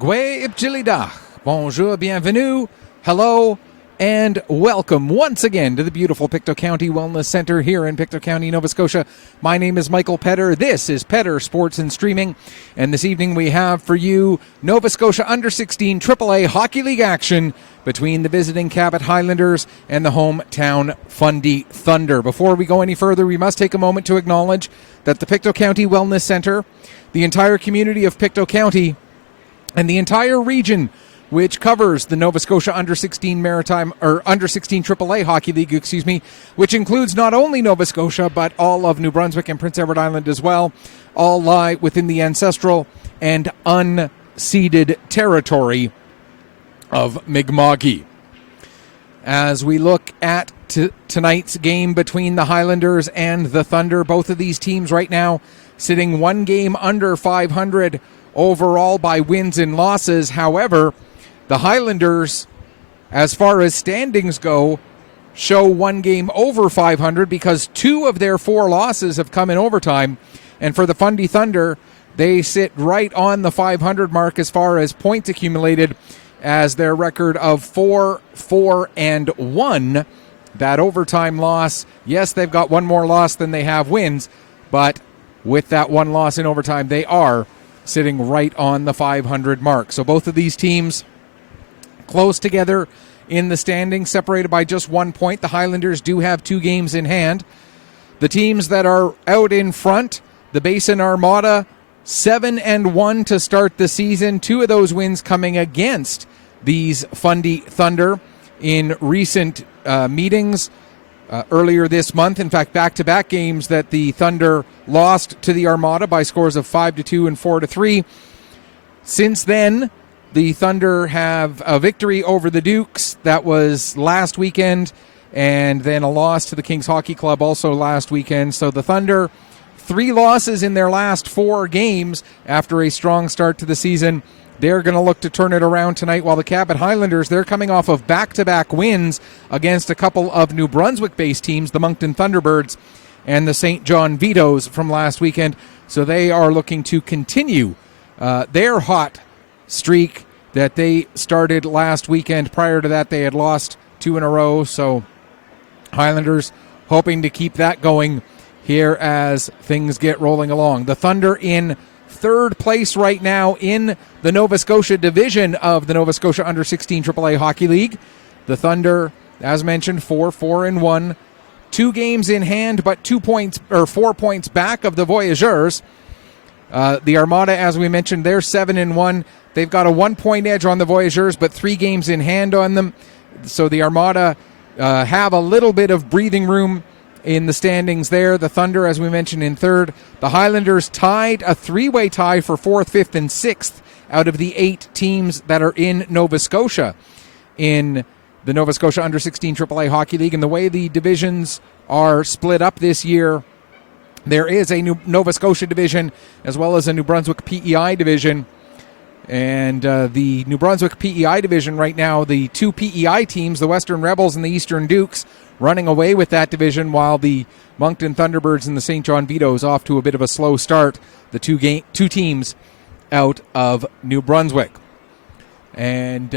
Gwe Ipchilida. Bonjour, bienvenue, hello, and welcome once again to the beautiful Pictou County Wellness Center here in Pictou County, Nova Scotia. My name is Michael Petter. This is Petter Sports and Streaming. And this evening we have for you Nova Scotia Under-16 AAA Hockey League action between the visiting Cabot Highlanders and the hometown Fundy Thunder. Before we go any further, we must take a moment to acknowledge that the Pictou County Wellness Center, the entire community of Pictou County, and the entire region which covers the Nova Scotia Under-16 Maritime or Under-16 AAA Hockey League, which includes not only Nova Scotia but all of New Brunswick and Prince Edward Island as well, all lie within the ancestral and unceded territory of Mi'kmaq. As we look at tonight's game between the Highlanders and the Thunder, both of these teams right now sitting one game under 500 overall by wins and losses. However, the Highlanders, as far as standings go, show one game over 500 because two of their four losses have come in overtime. And for the Fundy Thunder, they sit right on the 500 mark as far as points accumulated, as their record of 4-4-1. That overtime loss, yes, they've got one more loss than they have wins, but with that one loss in overtime, they are sitting right on the 500 mark. So both of these teams close together in the standings, separated by just 1 point. The Highlanders do have 2 games in hand. The teams that are out in front, the Basin Armada, 7-1 to start the season. 2 of those wins coming against these Fundy Thunder in recent meetings earlier this month. In fact, back-to-back games that the Thunder lost to the Armada by scores of 5-2 and 4-3. Since then, the Thunder have a victory over the Dukes. That was last weekend, and then a loss to the Kings Hockey Club also last weekend. So the Thunder, 3 losses in their last 4 games after a strong start to the season. They're going to look to turn it around tonight, while the Cabot Highlanders, they're coming off of back-to-back wins against a couple of New Brunswick-based teams, the Moncton Thunderbirds and the St. John Vitoes from last weekend. So they are looking to continue their hot streak that they started last weekend. Prior to that, they had lost 2 in a row. So Highlanders hoping to keep that going here as things get rolling along. The Thunder in third place right now in the Nova Scotia division of the Nova Scotia Under-16 AAA Hockey League. The Thunder, as mentioned, 4-4-1, 2 games in hand, but 4 points back of the Voyageurs. The Armada, as we mentioned, they're 7-1. They've got a 1-point edge on the Voyageurs, but 3 games in hand on them. So the Armada have a little bit of breathing room in the standings there. The Thunder, as we mentioned, in third. The Highlanders tied a 3-way tie for 4th, 5th, and 6th out of the 8 teams that are in Nova Scotia in the Nova Scotia Under-16 AAA Hockey League. And the way the divisions are split up this year, there is a new Nova Scotia division as well as a New Brunswick PEI division. And the New Brunswick PEI division right now, the 2 PEI teams, the Western Rebels and the Eastern Dukes, running away with that division, while the Moncton Thunderbirds and the St. John Vitoes off to a bit of a slow start, the 2 teams out of New Brunswick. And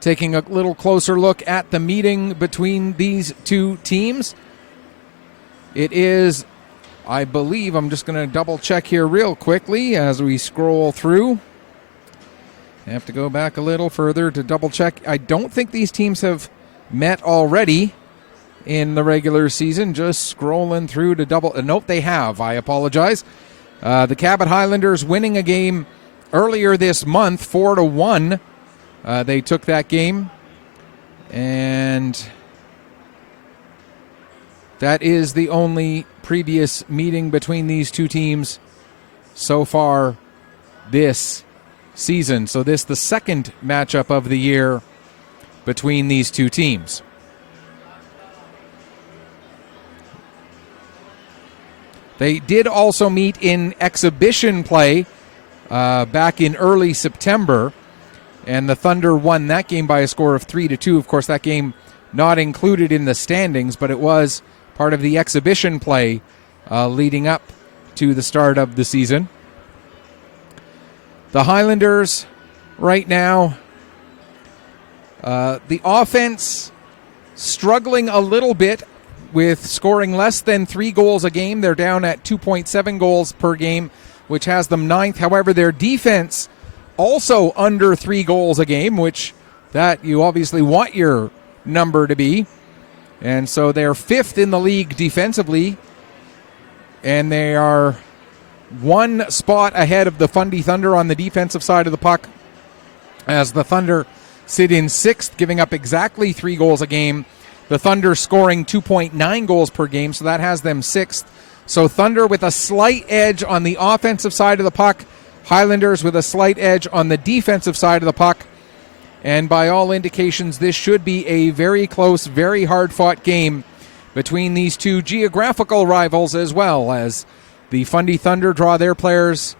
taking a little closer look at the meeting between these 2 teams, it is, I believe, I'm just going to double check here real quickly as we scroll through. I have to go back a little further to double check. I don't think these teams have met already in the regular season. Just scrolling through to double. Nope, they have. I apologize. The Cabot Highlanders winning a game earlier this month, 4-1. They took that game, and that is the only previous meeting between these 2 teams so far this season. So this the second matchup of the year between these 2 teams. They did also meet in exhibition play back in early September, and the Thunder won that game by a score of 3-2. Of course, that game not included in the standings, but it was part of the exhibition play leading up to the start of the season. The Highlanders right now, the offense struggling a little bit with scoring less than 3 goals a game. They're down at 2.7 goals per game, which has them 9th. However, their defense also under 3 goals a game, which that you obviously want your number to be. And so they're 5th in the league defensively, and they are 1 spot ahead of the Fundy Thunder on the defensive side of the puck, as the Thunder sit in 6th, giving up exactly 3 goals a game. The Thunder scoring 2.9 goals per game, so that has them 6th. So Thunder with a slight edge on the offensive side of the puck, Highlanders with a slight edge on the defensive side of the puck. And by all indications, this should be a very close, very hard-fought game between these two geographical rivals, as well as the Fundy Thunder draw their players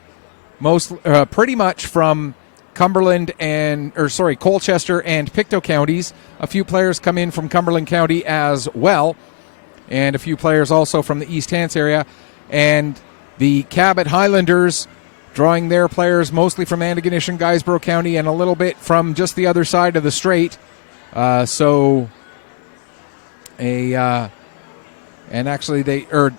pretty much from Colchester and Pictou counties. A few players come in from Cumberland County as well, and a few players also from the East Hants area. And the Cabot Highlanders drawing their players mostly from Antigonish and Guysborough County and a little bit from just the other side of the strait. And actually they are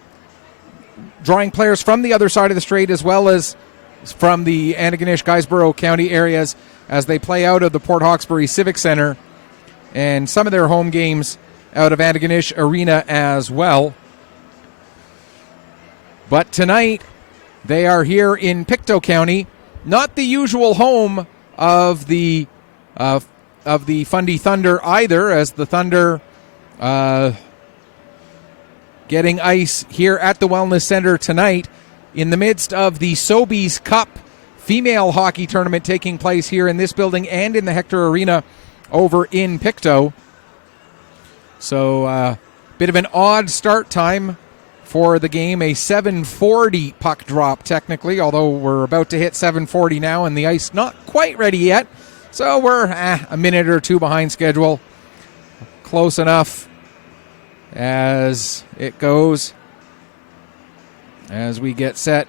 drawing players from the other side of the strait as well as from the Antigonish, Guysborough County areas as they play out of the Port Hawkesbury Civic Center and some of their home games out of Antigonish Arena as well. But tonight, they are here in Pictou County, not the usual home of the Fundy Thunder either, as the Thunder getting ice here at the Wellness Center tonight in the midst of the Sobeys Cup female hockey tournament taking place here in this building and in the Hector Arena over in Pictou. So bit of an odd start time for the game, a 7:40 puck drop technically, although we're about to hit 7:40 now and the ice not quite ready yet. So we're a minute or two behind schedule. Close enough as it goes as we get set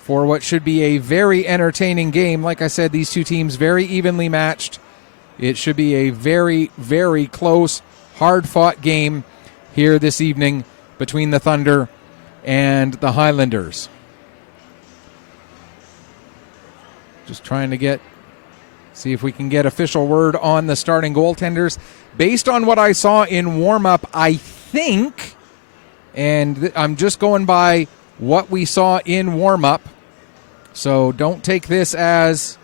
for what should be a very entertaining game. Like I said, these two teams very evenly matched. It should be a very, very close, hard-fought game here this evening between the Thunder and the Highlanders. Just trying to see if we can get official word on the starting goaltenders. Based on what I saw in warm-up, I think, and I'm just going by what we saw in warm-up, so don't take this as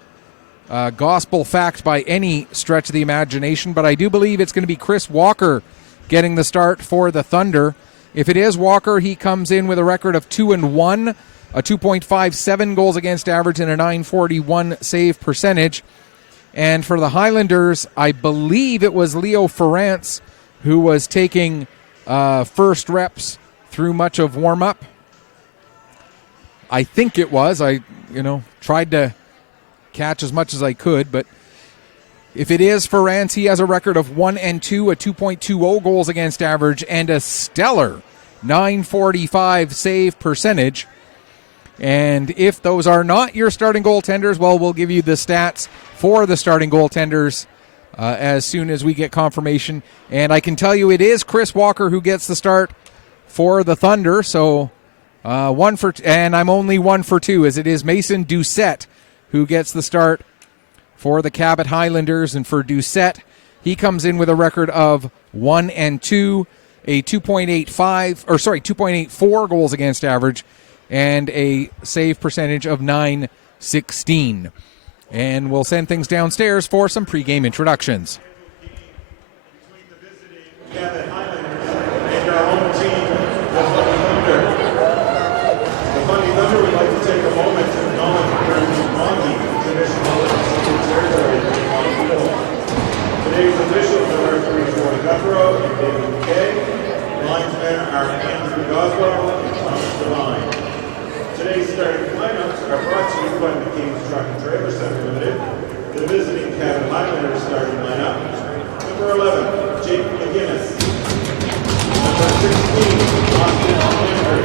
gospel fact by any stretch of the imagination, but I do believe it's going to be Chris Walker getting the start for the Thunder. If it is Walker, he comes in with a record of 2-1, a 2.57 goals against average, and a .941 save percentage. And for the Highlanders, I believe it was Leo Ferrance who was taking first reps through much of warm-up. I think it was. I tried to catch as much as I could, but if it is Ferrance, he has a record of 1-2, a 2.20 goals against average, and a stellar .945 save percentage. And if those are not your starting goaltenders, well, we'll give you the stats for the starting goaltenders as soon as we get confirmation. And I can tell you it is Chris Walker who gets the start for the Thunder. So and I'm only 1 for 2, as it is Mason Doucette who gets the start for the Cabot Highlanders. And for Doucette, he comes in with a record of 1-2, a 2.84 goals against average, and a save percentage of .916. And we'll send things downstairs for some pregame introductions. Between the visiting Cabot Highlanders and our home team, the Fundy Thunder. The Fundy Thunder would like to take a moment to acknowledge Colonel Monty, traditional territory of the field. Today's officials are referees Roy Guthrow and David McKay. Linesmen are Andrew Goswell and Thomas Devine. Today's starting lineups are brought to you by McCain's Truck and Trailer Center Limited. The visiting Cabot Highlanders starting lineup: number 11, Jake McGinnis; number 16, Austin Landry;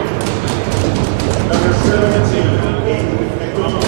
number 17, Aiden McDonald;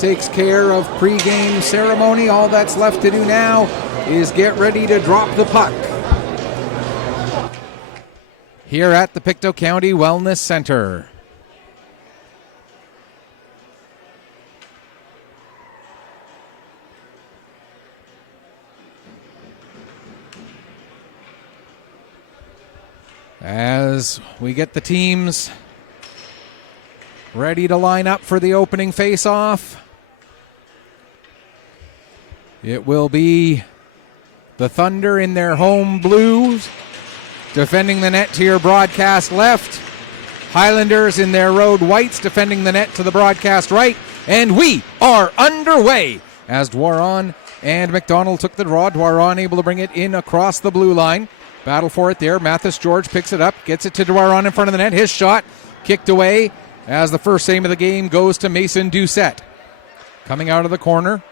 takes care of pre-game ceremony. All that's left to do now is get ready to drop the puck here at the Pictou County Wellness Center. As we get the teams ready to line up for the opening face-off, it will be the Thunder in their home blues, defending the net to your broadcast left. Highlanders in their road whites, defending the net to the broadcast right. And we are underway as Dwaron and McDonald took the draw. Dwaron able to bring it in across the blue line. Battle for it there. Mathis George picks it up, gets it to Dwaron in front of the net. His shot kicked away as the first aim of the game goes to Mason Doucette. Coming out of the corner.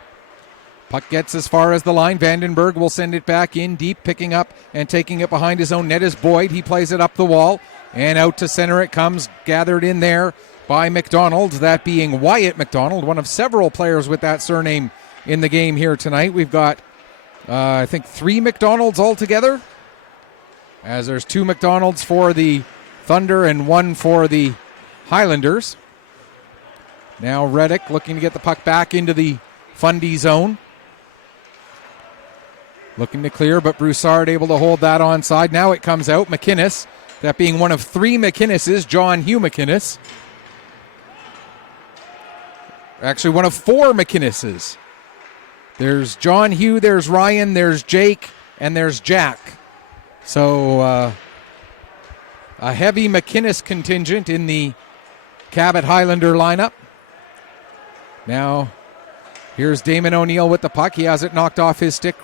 Puck gets as far as the line. Vandenberg will send it back in deep, picking up and taking it behind his own net is Boyd. He plays it up the wall and out to center it comes, gathered in there by McDonald, that being Wyatt McDonald, one of several players with that surname in the game here tonight. We've got, I think, 3 McDonalds altogether, as there's 2 McDonalds for the Thunder and 1 for the Highlanders. Now Reddick looking to get the puck back into the Fundy zone. Looking to clear, but Broussard able to hold that onside. Now it comes out. McInnes, that being one of 3 McInneses, John Hugh McInnes. Actually, one of 4 McInneses. There's John Hugh, there's Ryan, there's Jake, and there's Jack. So, a heavy McInnes contingent in the Cabot Highlander lineup. Now, here's Damon O'Neill with the puck. He has it knocked off his stick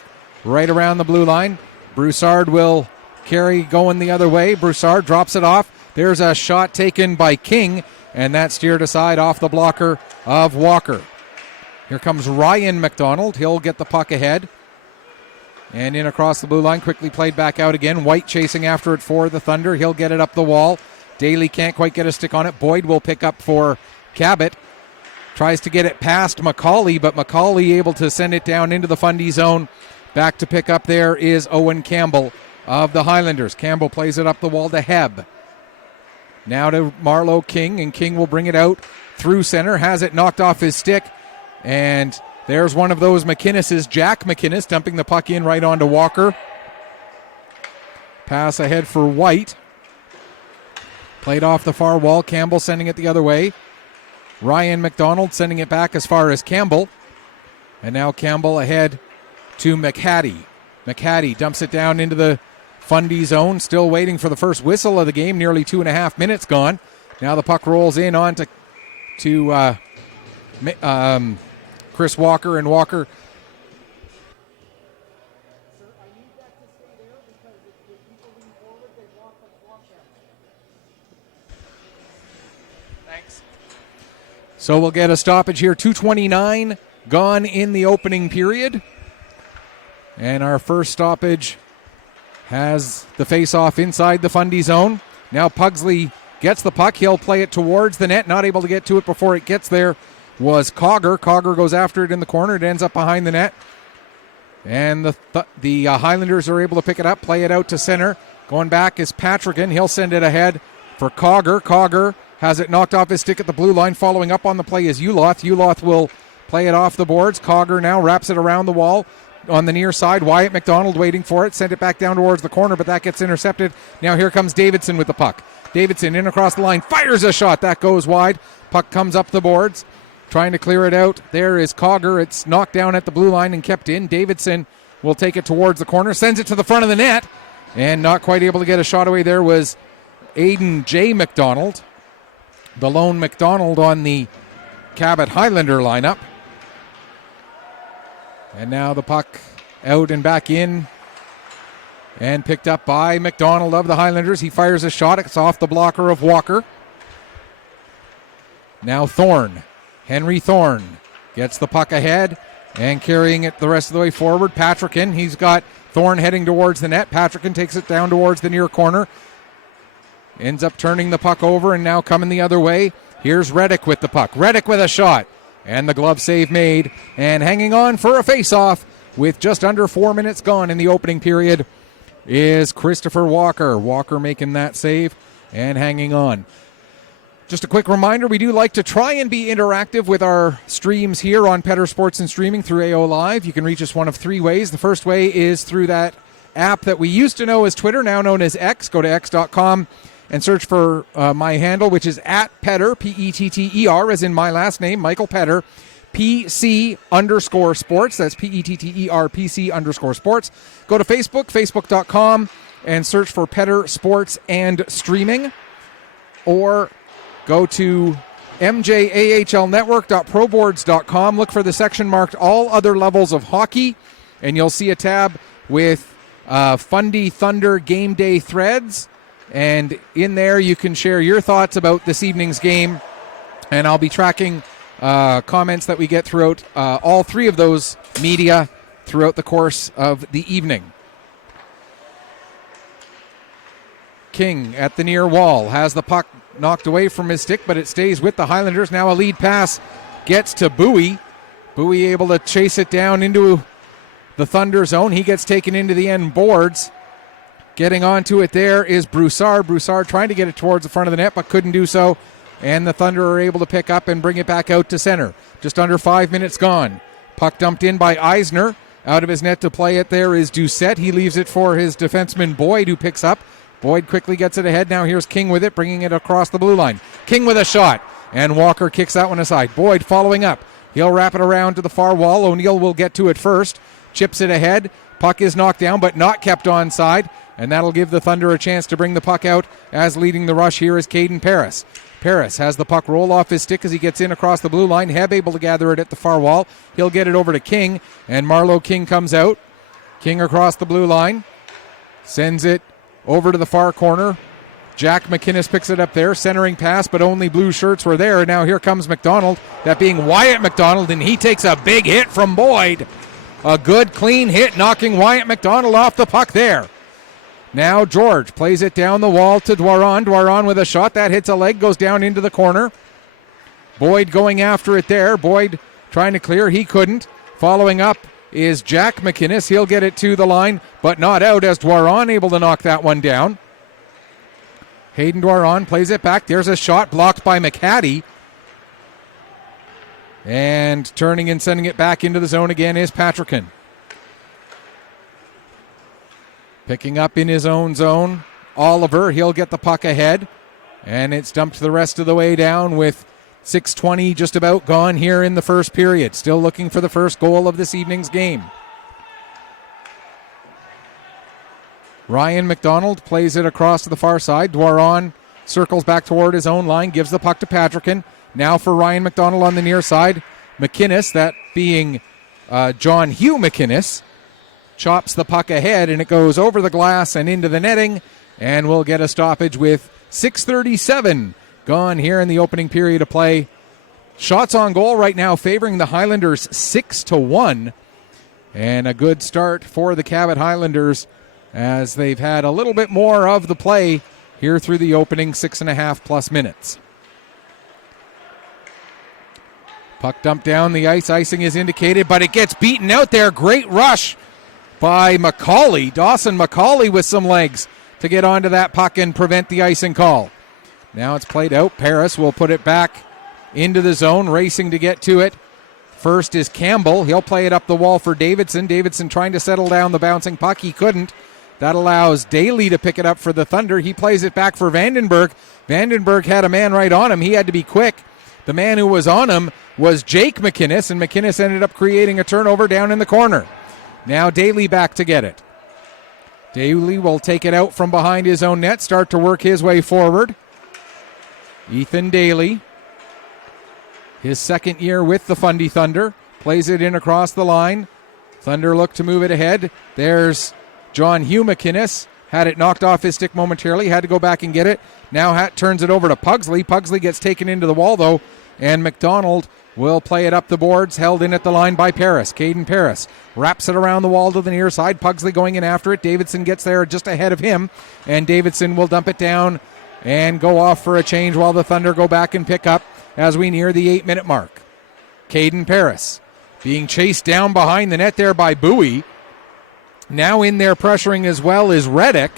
right around the blue line. Broussard will carry going the other way. Broussard drops it off. There's a shot taken by King, and that steered aside off the blocker of Walker. Here comes Ryan McDonald. He'll get the puck ahead. And in across the blue line, quickly played back out again. White chasing after it for the Thunder. He'll get it up the wall. Daly can't quite get a stick on it. Boyd will pick up for Cabot. Tries to get it past McCauley, but McCauley able to send it down into the Fundy zone. Back to pick up there is Owen Campbell of the Highlanders. Campbell plays it up the wall to Heb. Now to Marlowe King, and King will bring it out through center. Has it knocked off his stick, and there's one of those McInneses, Jack McInnes, dumping the puck in right onto Walker. Pass ahead for White. Played off the far wall. Campbell sending it the other way. Ryan McDonald sending it back as far as Campbell. And now Campbell ahead to McHattie. McHattie dumps it down into the Fundy zone. Still waiting for the first whistle of the game. Nearly 2.5 minutes gone. Now the puck rolls in on to Chris Walker, and Walker. Thanks. So we'll get a stoppage here. 2:29 gone in the opening period. And our first stoppage has the face-off inside the Fundy zone. Now Pugsley gets the puck. He'll play it towards the net. Not able to get to it before it gets there was Cogger. Cogger goes after it in the corner. It ends up behind the net. And the Highlanders are able to pick it up, play it out to center. Going back is Patrickin. He'll send it ahead for Cogger. Cogger has it knocked off his stick at the blue line. Following up on the play is Uloth. Uloth will play it off the boards. Cogger now wraps it around the wall on the near side. Wyatt McDonald waiting for it. Sent it back down towards the corner, but that gets intercepted. Now here comes Davidson with the puck. Davidson in across the line. Fires a shot. That goes wide. Puck comes up the boards. Trying to clear it out. There is Cogger. It's knocked down at the blue line and kept in. Davidson will take it towards the corner. Sends it to the front of the net. And not quite able to get a shot away there was Aiden J. McDonald. The lone McDonald on the Cabot Highlander lineup. And now the puck out and back in. And picked up by McDonald of the Highlanders. He fires a shot. It's off the blocker of Walker. Now Thorne. Henry Thorne gets the puck ahead and carrying it the rest of the way forward. Patrickin, he's got Thorne heading towards the net. Patrickin takes it down towards the near corner. Ends up turning the puck over and now coming the other way. Here's Reddick with the puck. Reddick with a shot. And the glove save made. And hanging on for a face-off with just under 4 minutes gone in the opening period is Christopher Walker. Walker making that save and hanging on. Just a quick reminder, we do like to try and be interactive with our streams here on Petter Sports and Streaming through AO Live. You can reach us one of three ways. The first way is through that app that we used to know as Twitter, now known as X. Go to x.com and search for my handle, which is @Petter, P-E-T-T-E-R, as in my last name, Michael Petter, PC_sports. That's P-E-T-T-E-R, PC_sports. Go to Facebook, facebook.com, and search for Petter Sports and Streaming. Or go to mjahlnetwork.proboards.com. Look for the section marked All Other Levels of Hockey, and you'll see a tab with Fundy Thunder Game Day Threads. And in there, you can share your thoughts about this evening's game. And I'll be tracking comments that we get throughout all three of those media throughout the course of the evening. King at the near wall has the puck knocked away from his stick, but it stays with the Highlanders. Now a lead pass gets to Bowie. Bowie able to chase it down into the Thunder zone. He gets taken into the end boards. Getting onto it there is Broussard. Broussard trying to get it towards the front of the net, but couldn't do so. And the Thunder are able to pick up and bring it back out to center. Just under 5 minutes gone. Puck dumped in by Eisner. Out of his net to play it there is Doucette. He leaves it for his defenseman Boyd, who picks up. Boyd quickly gets it ahead. Now here's King with it, bringing it across the blue line. King with a shot, and Walker kicks that one aside. Boyd following up. He'll wrap it around to the far wall. O'Neill will get to it first. Chips it ahead. Puck is knocked down, but not kept onside, and that'll give the Thunder a chance to bring the puck out, as leading the rush here is Caden Paris. Paris has the puck roll off his stick as he gets in across the blue line. Heb able to gather it at the far wall. He'll get it over to King, and Marlowe King comes out. King across the blue line. Sends it over to the far corner. Jack McInnes picks it up there. Centering pass, but only blue shirts were there. Now here comes McDonald, that being Wyatt McDonald, and he takes a big hit from Boyd. A good, clean hit, knocking Wyatt McDonald off the puck there. Now George plays it down the wall to Dwaron. Dwaron with a shot. That hits a leg, goes down into the corner. Boyd going after it there. Boyd trying to clear. He couldn't. Following up is Jack McInnes. He'll get it to the line, but not out, as Dwaron able to knock that one down. Hayden Dwaron plays it back. There's a shot blocked by McHattie. And turning and sending it back into the zone again is Patrickin. Picking up in his own zone, Oliver. He'll get the puck ahead, and it's dumped the rest of the way down with 6:20 just about gone here in the first period. Still looking for the first goal of this evening's game. Ryan McDonald plays it across to the far side. Dwaron circles back toward his own line, gives the puck to Patrickin. Now for Ryan McDonald on the near side. McInnes, that being John Hugh McInnes, chops the puck ahead, and it goes over the glass and into the netting, and we'll get a stoppage with 6:37 gone here in the opening period of play. Shots on goal right now favoring the Highlanders 6-1, and a good start for the Cabot Highlanders as they've had a little bit more of the play here through the opening 6.5+ minutes. Puck dumped down the ice. Icing is indicated, but it gets beaten out there. Great rush by McCauley. Dawson McCauley with some legs to get onto that puck and prevent the icing call. Now it's played out. Paris will put it back into the zone, racing to get to it. First is Campbell. He'll play it up the wall for Davidson. Davidson trying to settle down the bouncing puck. He couldn't. That allows Daly to pick it up for the Thunder. He plays it back for Vandenberg. Vandenberg had a man right on him. He had to be quick. The man who was on him was Jake McInnes, and McInnes ended up creating a turnover down in the corner. Now Daly back to get it. Daly will take it out from behind his own net, start to work his way forward. Ethan Daly, his second year with the Fundy Thunder, plays it in across the line. Thunder look to move it ahead. There's John Hugh McInnes. Had it knocked off his stick momentarily, had to go back and get it. Now turns it over to Pugsley. Pugsley gets taken into the wall, though, and McDonald will play it up the boards, held in at the line by Paris. Caden Paris wraps it around the wall to the near side. Pugsley going in after it. Davidson gets there just ahead of him, and Davidson will dump it down and go off for a change while the Thunder go back and pick up as we near the 8-minute mark. Caden Paris being chased down behind the net there by Bowie. Now in there pressuring as well is Reddick.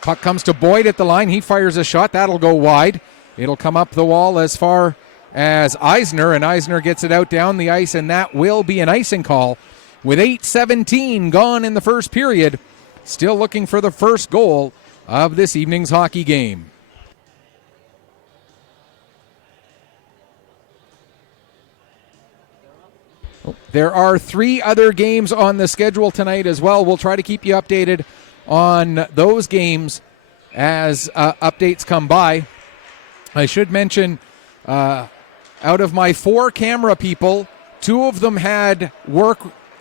Puck comes to Boyd at the line. He fires a shot. That'll go wide. It'll come up the wall as far as Eisner, and Eisner gets it out down the ice, and that will be an icing call with 8:17 gone in the first period. Still looking for the first goal of this evening's hockey game. There are 3 other games on the schedule tonight as well. We'll try to keep you updated on those games as updates come by. I should mention, out of my 4 camera people, 2 of them had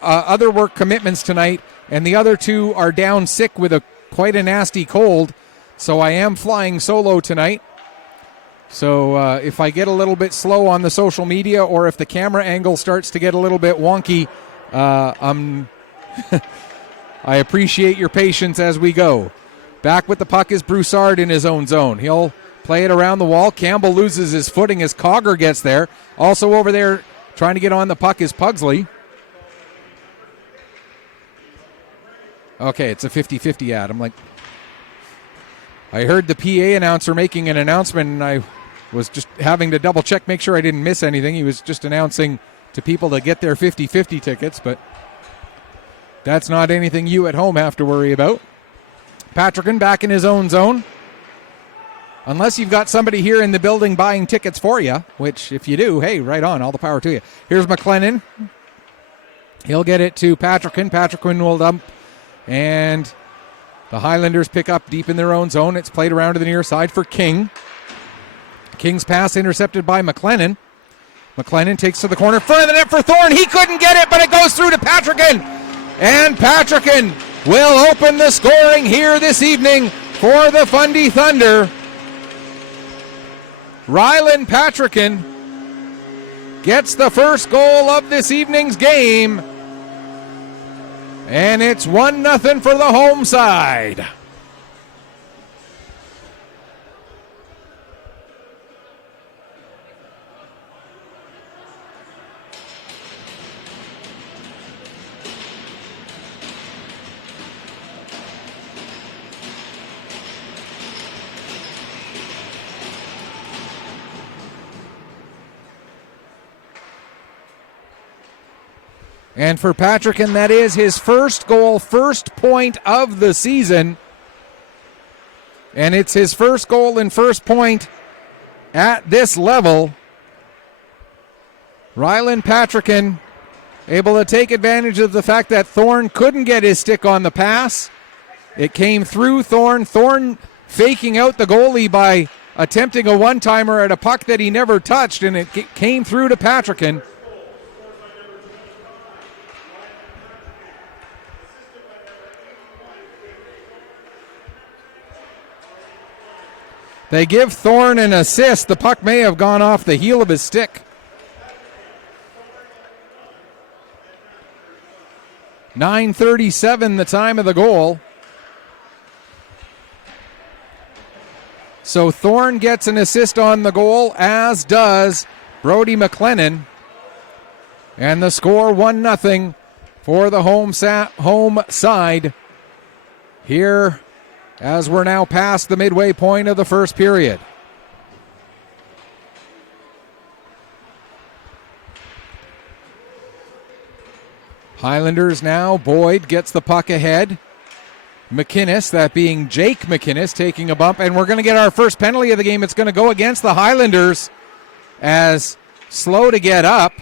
other work commitments tonight, and the other 2 are down sick with quite a nasty cold. So I am flying solo tonight. So if I get a little bit slow on the social media, or if the camera angle starts to get a little bit wonky, I appreciate your patience as we go. Back with the puck is Broussard in his own zone. He'll play it around the wall. Campbell loses his footing as Cogger gets there. Also over there trying to get on the puck is Pugsley. Okay, it's a 50-50 ad. I'm like, I heard the PA announcer making an announcement, and I was just having to double check, make sure I didn't miss anything. He was just announcing to people to get their 50-50 tickets, but that's not anything you at home have to worry about. Patrickin back in his own zone. Unless you've got somebody here in the building buying tickets for you, which if you do, hey, right on, all the power to you. Here's McLennan. He'll get it to Patrickin. Patrickin will dump, and the Highlanders pick up deep in their own zone. It's played around to the near side for King. King's pass intercepted by McLennan. McLennan takes to the corner, front of the net for Thorne. He couldn't get it, but it goes through to Patrickin. And Patrickin will open the scoring here this evening for the Fundy Thunder. Rylan Patrickin gets the first goal of this evening's game. And it's 1-0 for the home side. And for Patrickin, that is his first goal, first point of the season. And it's his first goal and first point at this level. Rylan Patrickin able to take advantage of the fact that Thorne couldn't get his stick on the pass. It came through Thorne. Thorne faking out the goalie by attempting a one-timer at a puck that he never touched, and it came through to Patrickin. They give Thorne an assist. The puck may have gone off the heel of his stick. 9:37 the time of the goal. So Thorne gets an assist on the goal, as does Brody McLennan. And the score 1-0 for the home side here as we're now past the midway point of the first period. Highlanders now. Boyd gets the puck ahead. McInnes, that being Jake McInnes, taking a bump. And we're going to get our first penalty of the game. It's going to go against the Highlanders, as slow to get up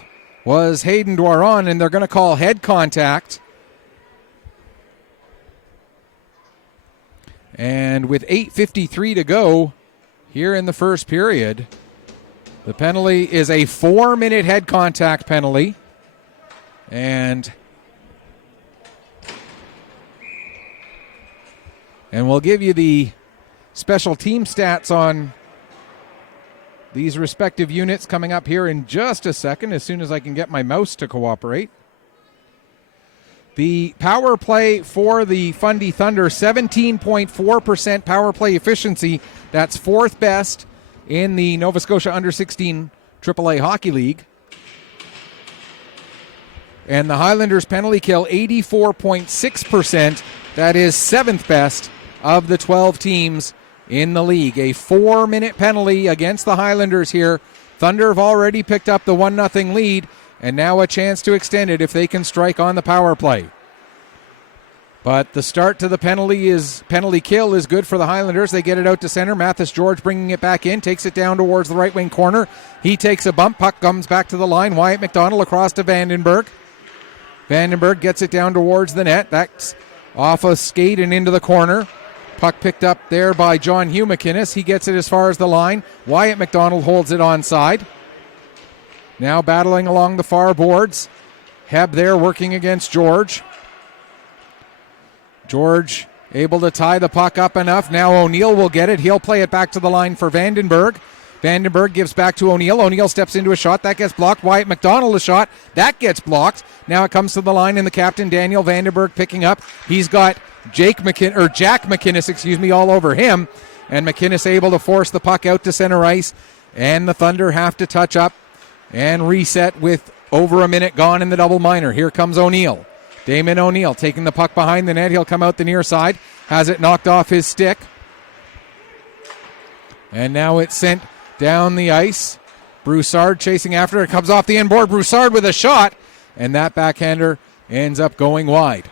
was Hayden Doiron, and they're going to call head contact. And with 8:53 to go here in the first period, the penalty is a 4-minute head contact penalty. And we'll give you the special team stats on these respective units coming up here in just a second, as soon as I can get my mouse to cooperate. The power play for the Fundy Thunder, 17.4% power play efficiency. That's fourth best in the Nova Scotia under 16 AAA Hockey League. And the Highlanders penalty kill, 84.6%. That is 7th best of the 12 teams in the league. A 4-minute penalty against the Highlanders here. Thunder have already picked up the 1-0 lead, and now a chance to extend it if they can strike on the power play. But the start to the penalty kill is good for the Highlanders. They get it out to center. Mathis George bringing it back in, takes it down towards the right wing corner. He takes a bump. Puck comes back to the line. Wyatt McDonald across to Vandenberg. Vandenberg gets it down towards the net. That's off a skate and into the corner. Puck picked up there by John Hugh McInnes. He gets it as far as the line. Wyatt McDonald holds it onside. Now battling along the far boards. Heb there working against George. George able to tie the puck up enough. Now O'Neill will get it. He'll play it back to the line for Vandenberg. Vandenberg gives back to O'Neill. O'Neill steps into a shot. That gets blocked. Wyatt McDonald a shot. That gets blocked. Now it comes to the line, and the captain, Daniel Vandenberg, picking up. He's got Jack McInnes, all over him. And McInnes able to force the puck out to center ice. And the Thunder have to touch up and reset with over a minute gone in the double minor. Here comes O'Neill. Damon O'Neill taking the puck behind the net. He'll come out the near side. Has it knocked off his stick. And now it's sent down the ice. Broussard chasing after it. Comes off the inboard. Broussard with a shot. And that backhander ends up going wide.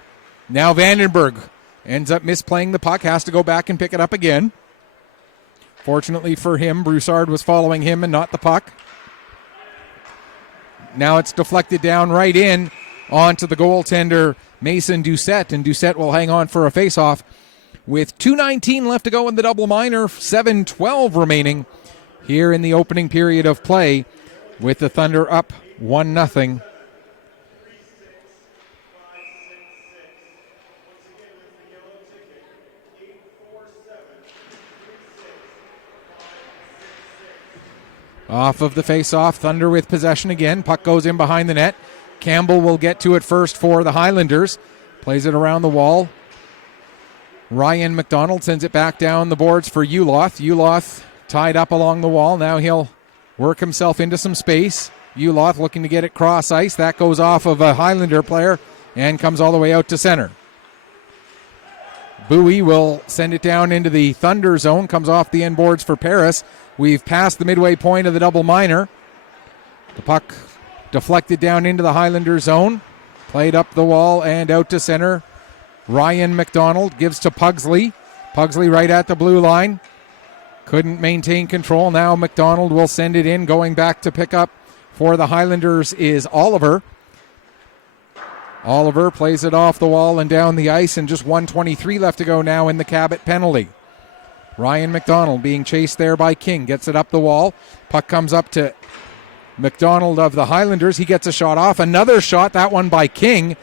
Now Vandenberg ends up misplaying the puck. Has to go back and pick it up again. Fortunately for him, Broussard was following him and not the puck. Now it's deflected down right in onto the goaltender, Mason Doucette, and Doucette will hang on for a face-off with 2:19 left to go in the double minor, 7:12 remaining here in the opening period of play with the Thunder up 1-0. Off of the face-off, Thunder with possession again. Puck goes in behind the net. Campbell will get to it first for the Highlanders. Plays it around the wall. Ryan McDonald sends it back down the boards for Uloth. Uloth tied up along the wall. Now he'll work himself into some space. Uloth looking to get it cross ice. That goes off of a Highlander player and comes all the way out to center. Bowie will send it down into the Thunder zone. Comes off the end boards for Paris. We've passed the midway point of the double minor. The puck deflected down into the Highlander zone. Played up the wall and out to center. Ryan McDonald gives to Pugsley. Pugsley right at the blue line. Couldn't maintain control. Now McDonald will send it in. Going back to pick up for the Highlanders is Oliver. Oliver plays it off the wall and down the ice, and just 1:23 left to go now in the Cabot penalty. Ryan McDonald being chased there by King. Gets it up the wall. Puck comes up to McDonald of the Highlanders. He gets a shot off. Another shot, that one by King.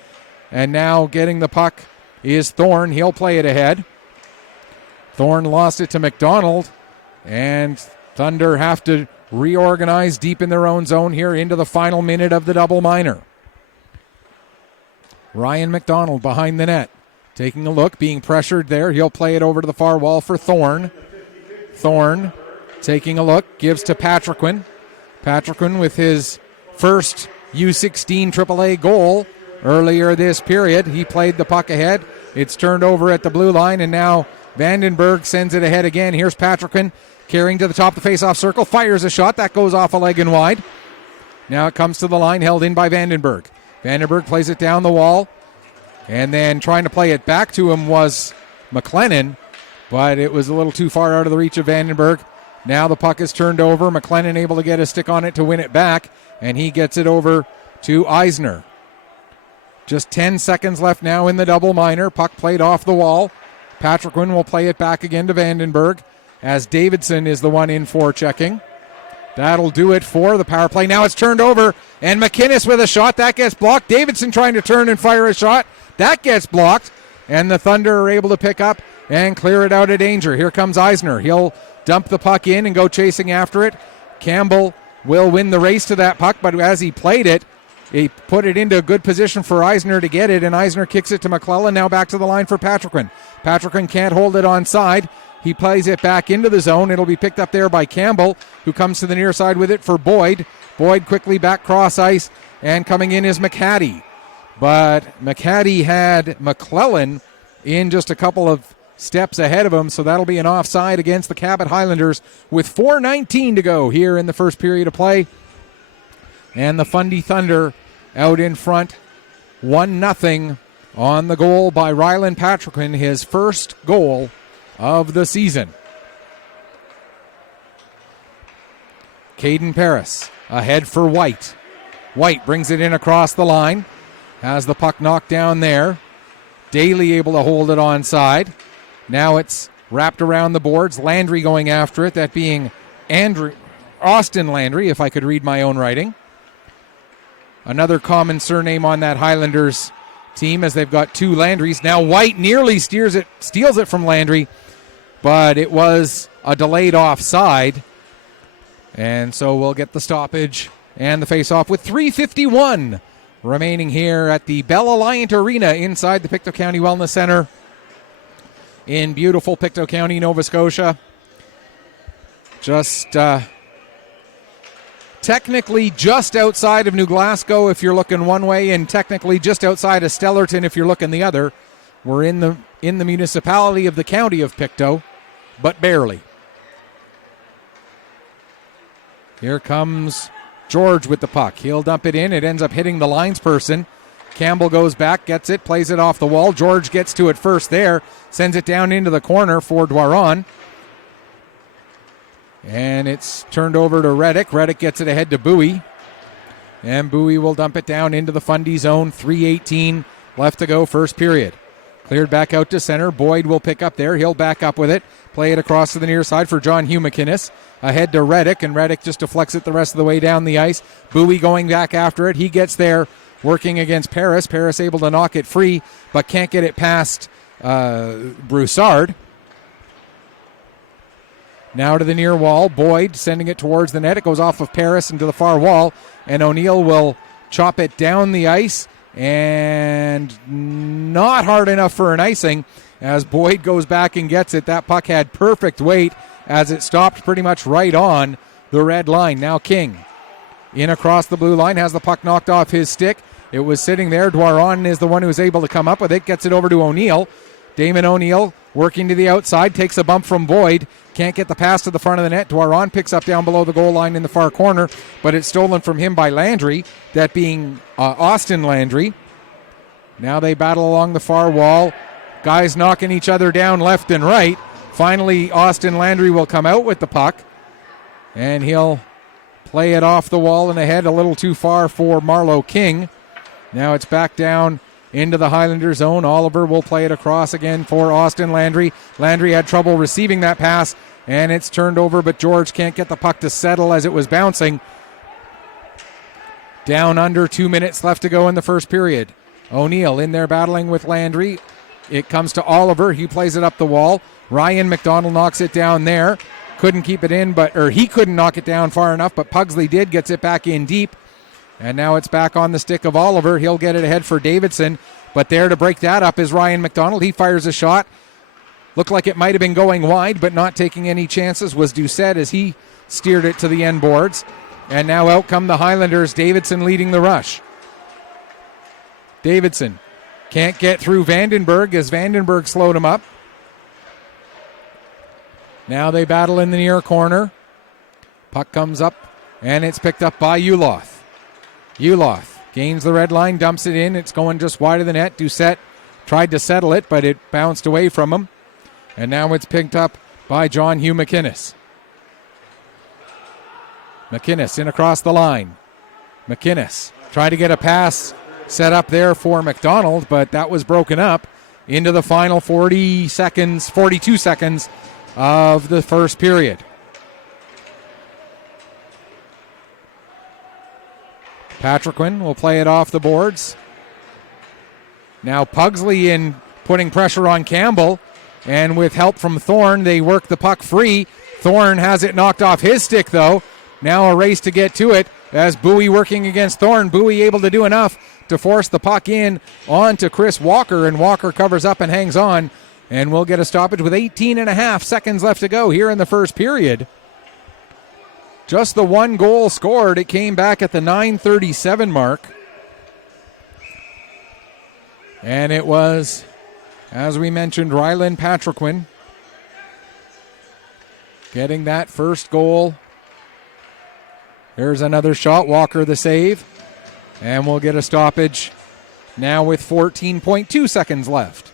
And now getting the puck is Thorne. He'll play it ahead. Thorne lost it to McDonald. And Thunder have to reorganize deep in their own zone here into the final minute of the double minor. Ryan McDonald behind the net. Taking a look, being pressured there. He'll play it over to the far wall for Thorne. Thorne taking a look, gives to Patriquin. Patriquin with his first U16 AAA goal earlier this period. He played the puck ahead. It's turned over at the blue line, and now Vandenberg sends it ahead again. Here's Patriquin carrying to the top of the face-off circle. Fires a shot. That goes off a leg and wide. Now it comes to the line, held in by Vandenberg. Vandenberg plays it down the wall. And then trying to play it back to him was McLennan, but it was a little too far out of the reach of Vandenberg. Now the puck is turned over. McLennan able to get a stick on it to win it back, and he gets it over to Eisner. Just 10 seconds left now in the double minor. Puck played off the wall. Patriquin will play it back again to Vandenberg as Davidson is the one in for checking. That'll do it for the power play. Now it's turned over, and McInnes with a shot. That gets blocked. Davidson trying to turn and fire a shot. That gets blocked, and the Thunder are able to pick up and clear it out of danger. Here comes Eisner. He'll dump the puck in and go chasing after it. Campbell will win the race to that puck, but as he played it, he put it into a good position for Eisner to get it, and Eisner kicks it to McClellan. Now back to the line for Patriquin. Patriquin can't hold it onside. He plays it back into the zone. It'll be picked up there by Campbell, who comes to the near side with it for Boyd. Boyd quickly back cross ice, and coming in is McHattie. But McHattie had McClellan in just a couple of steps ahead of him, so that'll be an offside against the Cabot Highlanders with 4:19 to go here in the first period of play. And the Fundy Thunder out in front, 1-0 on the goal by Rylan Patrickman, his first goal of the season. Caden Paris ahead for White. White brings it in across the line, has the puck knocked down there. Daly able to hold it onside. Now it's wrapped around the boards. Landry going after it, that being Austin Landry, if I could read my own writing. Another common surname on that Highlanders team, as they've got two Landrys. Now White nearly steals it from Landry, but it was a delayed offside. And so we'll get the stoppage and the face-off with 3:51 remaining here at the Bell Alliant Arena inside the Pictou County Wellness Center in beautiful Pictou County, Nova Scotia. Just technically just outside of New Glasgow if you're looking one way, and technically just outside of Stellarton if you're looking the other. We're in the municipality of the county of Pictou, but barely. Here comes George with the puck. He'll dump it in. It ends up hitting the linesperson. Campbell goes back, gets it, plays it off the wall. George gets to it first there, sends it down into the corner for Dwaron. And it's turned over to Reddick. Reddick gets it ahead to Bowie. And Bowie will dump it down into the Fundy zone. 3:18 left to go, first period. Cleared back out to center. Boyd will pick up there. He'll back up with it. Play it across to the near side for John Hugh McInnes. Ahead to Reddick, and Reddick just deflects it the rest of the way down the ice. Bowie going back after it. He gets there, working against Paris. Paris able to knock it free, but can't get it past Broussard. Now to the near wall. Boyd sending it towards the net. It goes off of Paris into the far wall, and O'Neill will chop it down the ice, and not hard enough for an icing as Boyd goes back and gets it. That puck had perfect weight as it stopped pretty much right on the red line. Now King in across the blue line, has the puck knocked off his stick. It was sitting there. Dwaron is the one who was able to come up with it, gets it over to O'Neill. Damon O'Neill working to the outside, takes a bump from Boyd, can't get the pass to the front of the net. Dwaron picks up down below the goal line in the far corner, but it's stolen from him by Landry, that being Austin Landry. Now they battle along the far wall, guys knocking each other down left and right. Finally, Austin Landry will come out with the puck, and he'll play it off the wall and ahead, a little too far for Marlowe King. Now it's back down into the Highlander zone. Oliver will play it across again for Austin Landry. Landry had trouble receiving that pass, and it's turned over, but George can't get the puck to settle as it was bouncing. Down under 2 minutes left to go in the first period. O'Neill in there battling with Landry. It comes to Oliver. He plays it up the wall. Ryan McDonald knocks it down there. Couldn't keep it in, he couldn't knock it down far enough, but Pugsley did, gets it back in deep. And now it's back on the stick of Oliver. He'll get it ahead for Davidson, but there to break that up is Ryan McDonald. He fires a shot. Looked like it might have been going wide, but not taking any chances was Doucette as he steered it to the end boards. And now out come the Highlanders. Davidson leading the rush. Davidson can't get through Vandenberg as Vandenberg slowed him up. Now they battle in the near corner. Puck comes up, and it's picked up by Uloth. Uloth gains the red line, dumps it in. It's going just wide of the net. Doucette tried to settle it, but it bounced away from him. And now it's picked up by John Hugh McInnes. McInnes in across the line. McInnes tried to get a pass set up there for McDonald, but that was broken up into the final 42 seconds of the first period. Patrickman will play it off the boards. Now Pugsley in putting pressure on Campbell, and with help from Thorne, they work the puck free. Thorne has it knocked off his stick, though. Now a race to get to it as Bowie working against Thorne. Bowie able to do enough to force the puck in onto Chris Walker, and Walker covers up and hangs on And we'll get a stoppage with 18 and a half seconds left to go here in the first period. Just the one goal scored. It came back at the 9:37 mark. And it was, as we mentioned, Ryland Patriquin getting that first goal. There's another shot. Walker the save. And we'll get a stoppage now with 14.2 seconds left.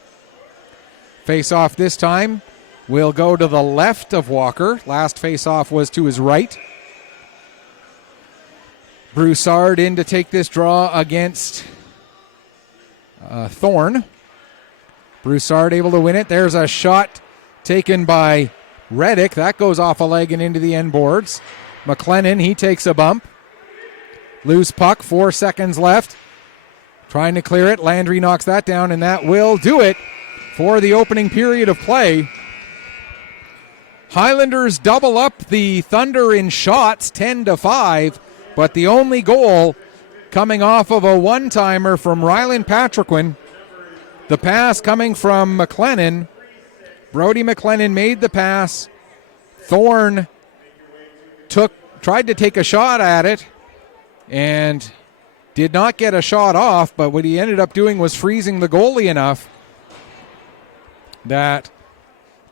Face-off this time will go to the left of Walker. Last face-off was to his right. Broussard in to take this draw against Thorne. Broussard able to win it. There's a shot taken by Reddick. That goes off a leg and into the end boards. McLennan, he takes a bump. Loose puck, 4 seconds left. Trying to clear it. Landry knocks that down, and that will do it for the opening period of play. Highlanders double up the Thunder in shots, 10-5, but the only goal coming off of a one-timer from Ryland Patriquin. The pass coming from McLennan. Brody McLennan made the pass. Thorne tried to take a shot at it and did not get a shot off, but what he ended up doing was freezing the goalie enough that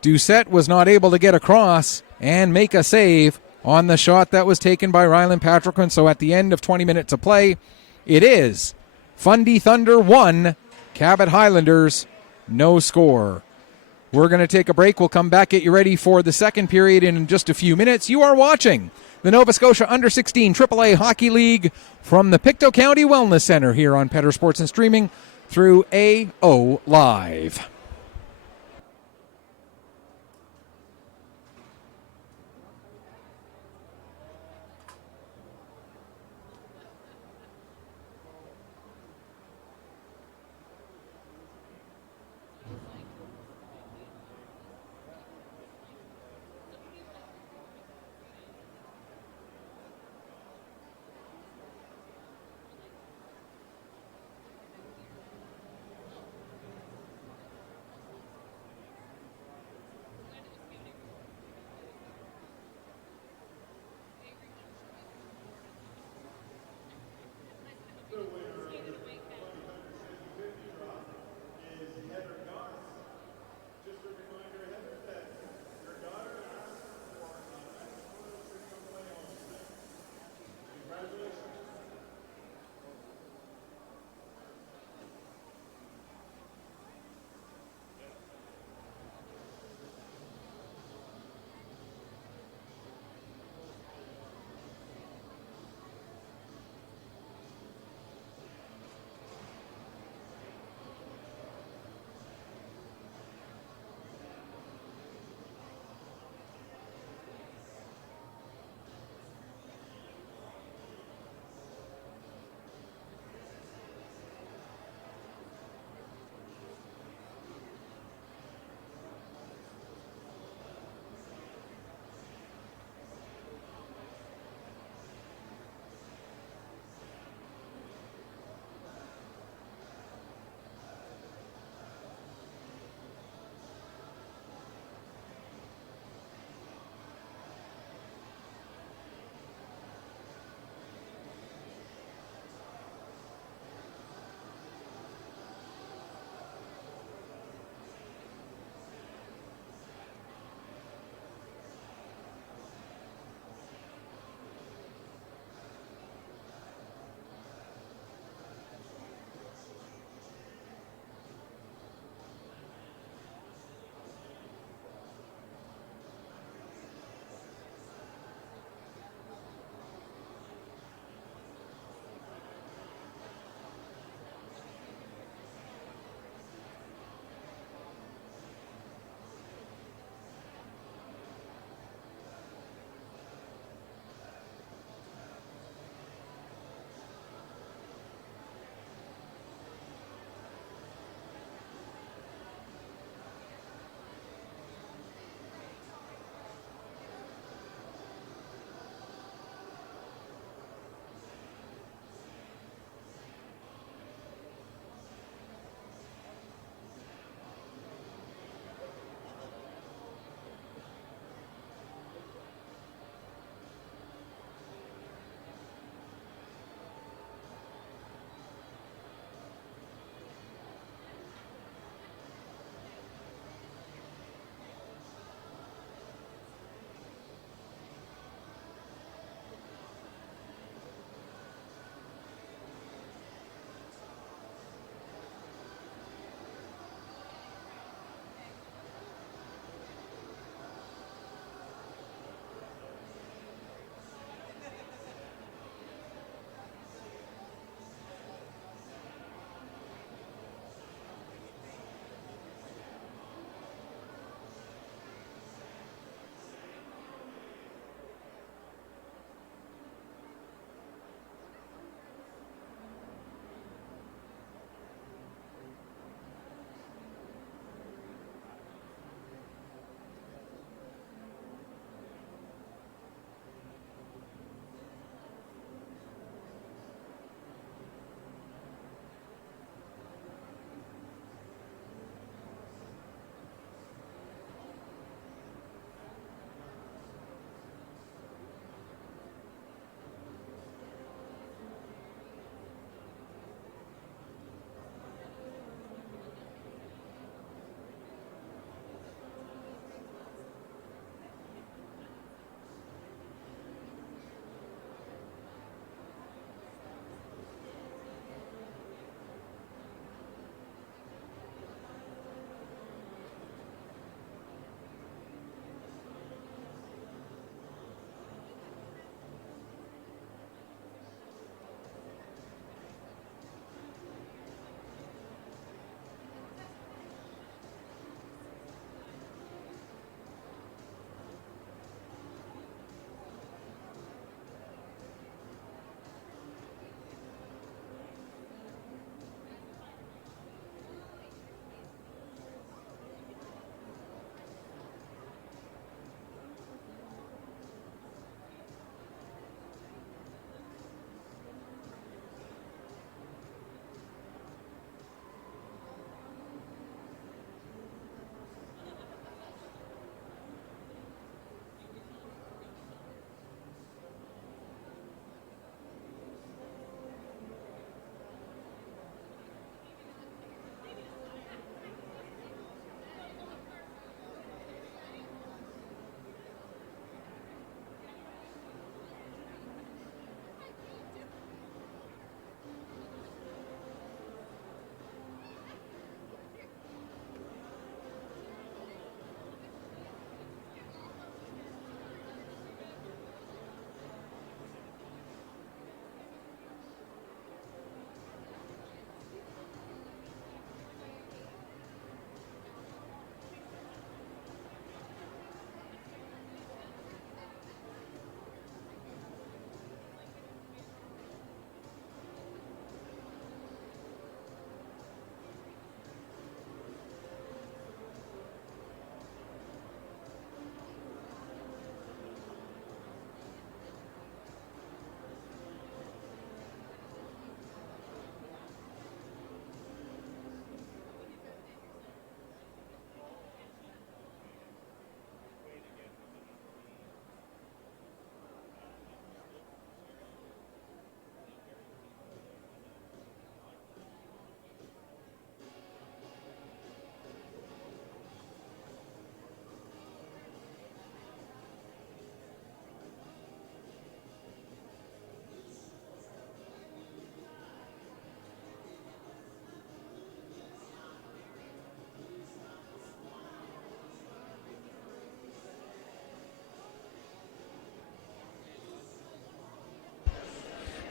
Doucette was not able to get across and make a save on the shot that was taken by Ryland Patriquin. So at the end of 20 minutes of play, it is Fundy Thunder 1, Cabot Highlanders no score. We're going to take a break. We'll come back, get you ready for the second period in just a few minutes. You are watching the Nova Scotia Under-16 AAA Hockey League from the Pictou County Wellness Center here on Petter Sports and streaming through AO Live.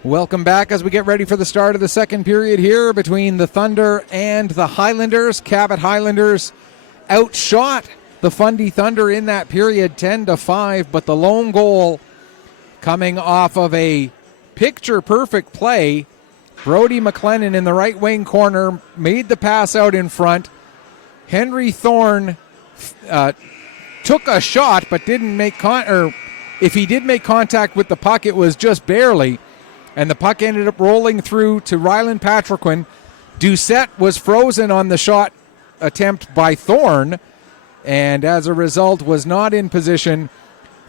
Welcome back as we get ready for the start of the second period here between the Thunder and the Highlanders. Cabot Highlanders outshot the Fundy Thunder in that period 10-5, but the lone goal coming off of a picture-perfect play. Brody McLennan in the right wing corner made the pass out in front. Henry Thorne took a shot but didn't make if he did make contact with the puck, it was just barely. And the puck ended up rolling through to Ryland Patriquin. Doucette was frozen on the shot attempt by Thorne, and as a result was not in position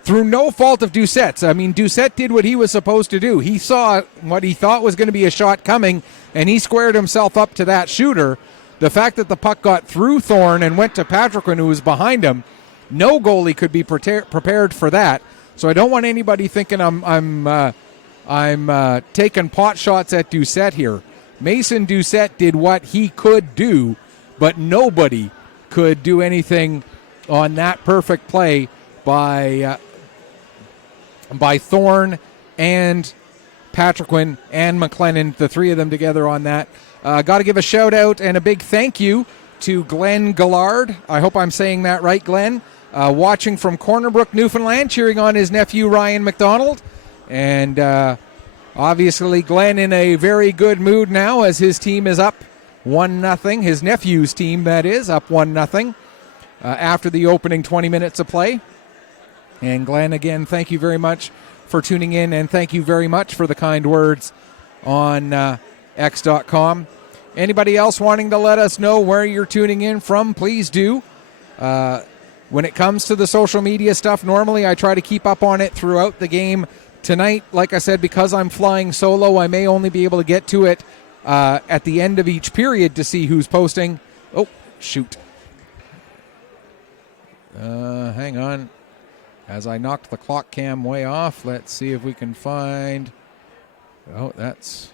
through no fault of Doucette's. I mean, Doucette did what he was supposed to do. He saw what he thought was going to be a shot coming, and he squared himself up to that shooter. The fact that the puck got through Thorne and went to Patriquin, who was behind him, no goalie could be prepared for that. So I don't want anybody thinking I'm taking pot shots at Doucette here. Mason Doucette did what he could do, but nobody could do anything on that perfect play by Thorne and Patriquin and McLennan, the three of them together on that. Got to give a shout out and a big thank you to Glenn Gillard. I hope I'm saying that right, Glenn. Watching from Corner Brook, Newfoundland, cheering on his nephew Ryan McDonald. And obviously Glenn in a very good mood now as his team is up 1-0. His nephew's team, that is, up 1-0 after the opening 20 minutes of play. And Glenn, again, thank you very much for tuning in, and thank you very much for the kind words on X.com. Anybody else wanting to let us know where you're tuning in from, please do. When it comes to the social media stuff, normally I try to keep up on it throughout the game. Tonight, like I said, because I'm flying solo, I may only be able to get to it at the end of each period to see who's posting. Oh, shoot. Hang on. As I knocked the clock cam way off, let's see if we can find... Oh, that's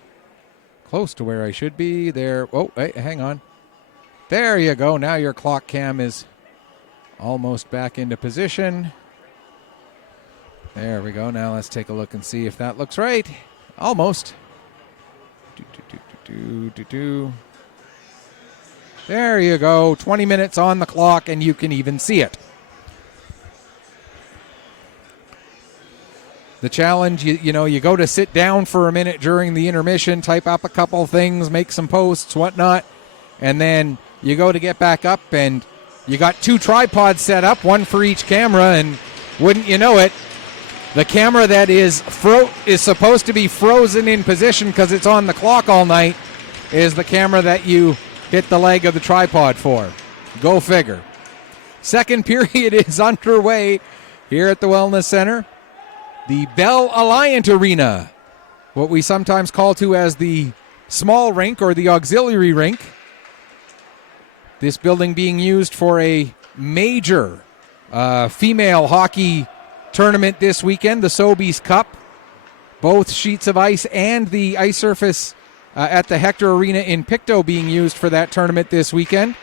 close to where I should be. There. Oh, hey, hang on. There you go. Now your clock cam is almost back into position. There we go. Now let's take a look and see if that looks right. Almost. There you go. 20 minutes on the clock, and you can even see it. The challenge, you go to sit down for a minute during the intermission, type up a couple things, make some posts, whatnot, and then you go to get back up, and you got two tripods set up, one for each camera, and wouldn't you know it, the camera that is supposed to be frozen in position because it's on the clock all night is the camera that you hit the leg of the tripod for. Go figure. Second period is underway here at the Wellness Center. The Bell Alliant Arena, what we sometimes call to as the small rink or the auxiliary rink. This building being used for a major female hockey tournament this weekend, the Sobeys Cup. Both sheets of ice and the ice surface at the Hector Arena in Pictou being used for that tournament this weekend.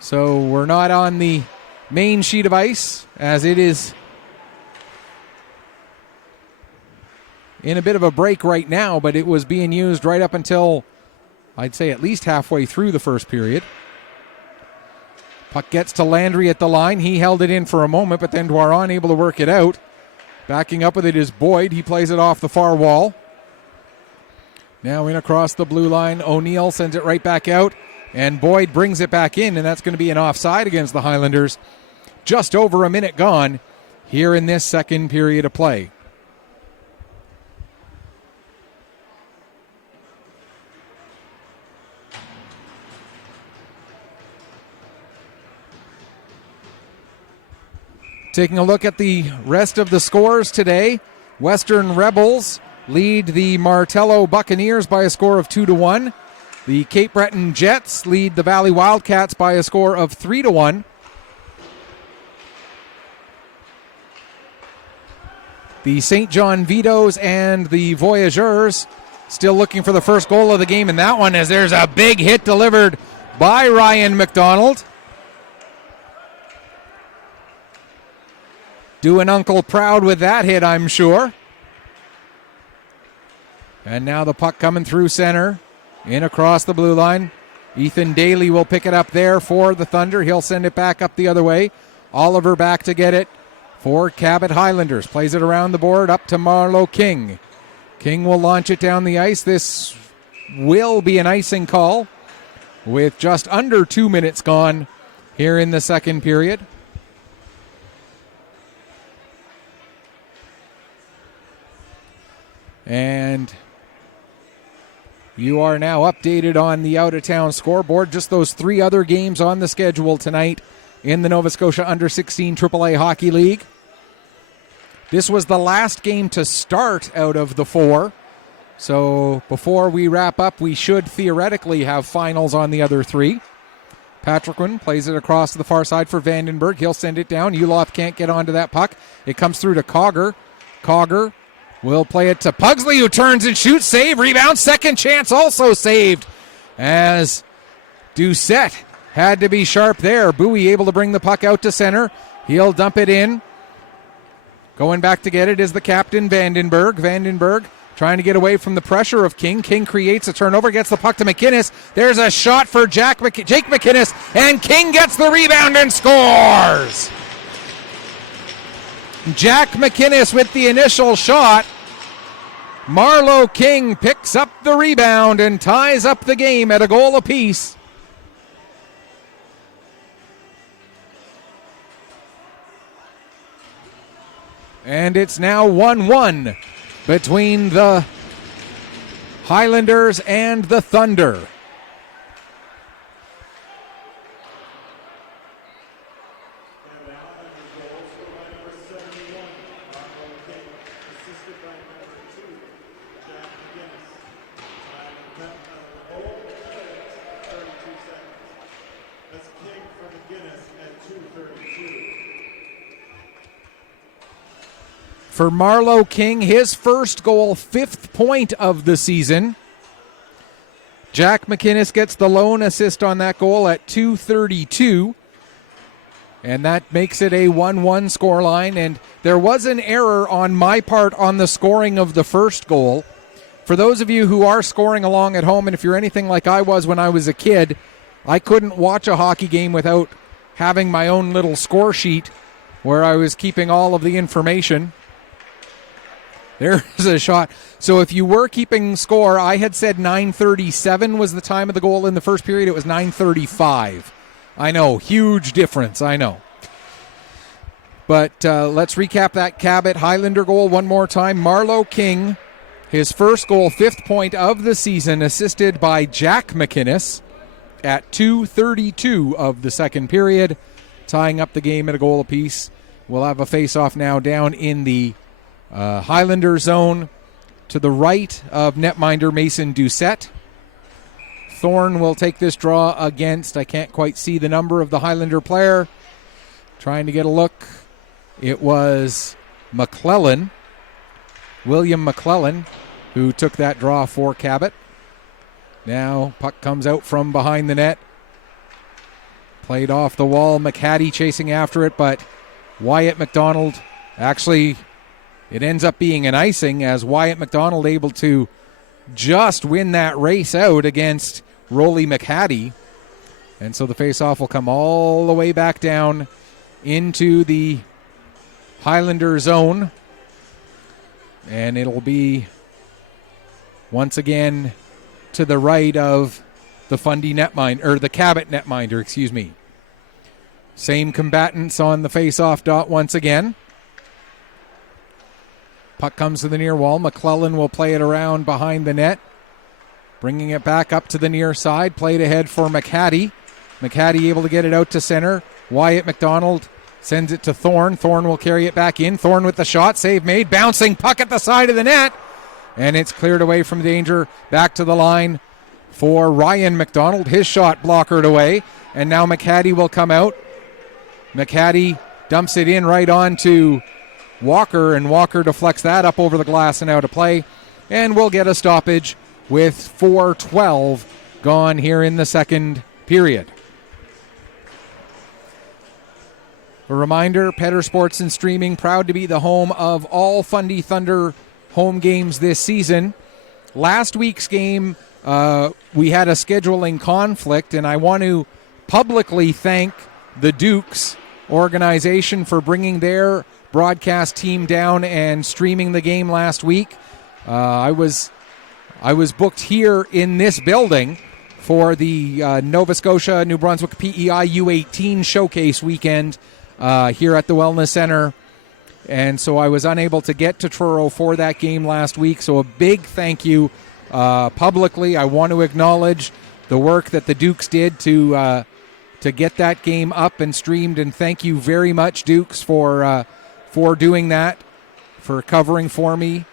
So we're not on the main sheet of ice as it is in a bit of a break right now, but it was being used right up until, I'd say, at least halfway through the first period. Puck gets to Landry at the line. He held it in for a moment, but then Dwaron able to work it out. Backing up with it is Boyd. He plays it off the far wall. Now in across the blue line. O'Neill sends it right back out, and Boyd brings it back in, and that's going to be an offside against the Highlanders. Just over a minute gone here in this second period of play. Taking a look at the rest of the scores today, Western Rebels lead the Martello Buccaneers by a score of 2-1. The Cape Breton Jets lead the Valley Wildcats by a score of 3-1. The St. John Vitoes and the Voyageurs still looking for the first goal of the game in that one, as there's a big hit delivered by Ryan McDonald. Doing Uncle proud with that hit, I'm sure. And now the puck coming through center, in across the blue line. Ethan Daly will pick it up there for the Thunder. He'll send it back up the other way. Oliver back to get it for Cabot Highlanders. Plays it around the board up to Marlo King. King will launch it down the ice. This will be an icing call with just under 2 minutes gone here in the second period. And you are now updated on the out-of-town scoreboard. Just those 3 other games on the schedule tonight in the Nova Scotia Under-16 AAA Hockey League. This was the last game to start out of the 4. So before we wrap up, we should theoretically have finals on the other 3. Patrickman plays it across to the far side for Vandenberg. He'll send it down. Uloth can't get onto that puck. It comes through to Cogger. Cogger will play it to Pugsley, who turns and shoots. Save, rebound, second chance also saved as Doucette had to be sharp there. Bowie able to bring the puck out to center. He'll dump it in. Going back to get it is the captain, Vandenberg. Vandenberg trying to get away from the pressure of King. King creates a turnover, gets the puck to McInnes. There's a shot for Jake McInnes, and King gets the rebound and scores! Jack McInnes with the initial shot. Marlo King picks up the rebound and ties up the game at a goal apiece. And it's now 1-1 between the Highlanders and the Thunder. For Marlo King, his first goal, 5th point of the season. Jack McInnes gets the lone assist on that goal at 2:32. And that makes it a 1-1 scoreline. And there was an error on my part on the scoring of the first goal. For those of you who are scoring along at home, and if you're anything like I was when I was a kid, I couldn't watch a hockey game without having my own little score sheet where I was keeping all of the information. There's a shot. So if you were keeping score, I had said 9:37 was the time of the goal in the first period. It was 9:35. I know, huge difference, I know. But let's recap that Cabot Highlander goal one more time. Marlo King, his first goal, 5th point of the season, assisted by Jack McInnes at 2:32 of the second period, tying up the game at a goal apiece. We'll have a face-off now down in the Highlander zone to the right of netminder Mason Doucette. Thorne will take this draw against, I can't quite see the number of the Highlander player. Trying to get a look. It was McClellan, William McClellan, who took that draw for Cabot. Now puck comes out from behind the net. Played off the wall. McHattie chasing after it, but Wyatt McDonald actually... It ends up being an icing as Wyatt McDonald able to just win that race out against Rolly McHattie. And so the faceoff will come all the way back down into the Highlander zone. And it'll be once again to the right of the Fundy netminder, or the Cabot netminder, excuse me. Same combatants on the faceoff dot once again. Puck comes to the near wall. McClellan will play it around behind the net. Bringing it back up to the near side. Played ahead for McHattie. McHattie able to get it out to center. Wyatt McDonald sends it to Thorne. Thorne will carry it back in. Thorne with the shot. Save made. Bouncing puck at the side of the net. And it's cleared away from danger. Back to the line for Ryan McDonald. His shot blockered away. And now McHattie will come out. McHattie dumps it in right on to Walker, and Walker deflects that up over the glass and out of play. And we'll get a stoppage with 4:12 gone here in the second period. A reminder, Petter Sports and Streaming, proud to be the home of all Fundy Thunder home games this season. last week's game, we had a scheduling conflict, and I want to publicly thank the Dukes organization for bringing their broadcast team down and streaming the game last week. I was booked here in this building for the Nova Scotia New Brunswick PEI U18 showcase weekend here at the Wellness Center. And so I was unable to get to Truro for that game last week. So a big thank you publicly. I want to acknowledge the work that the Dukes did to get that game up and streamed. And thank you very much, Dukes, for doing that, for covering for me.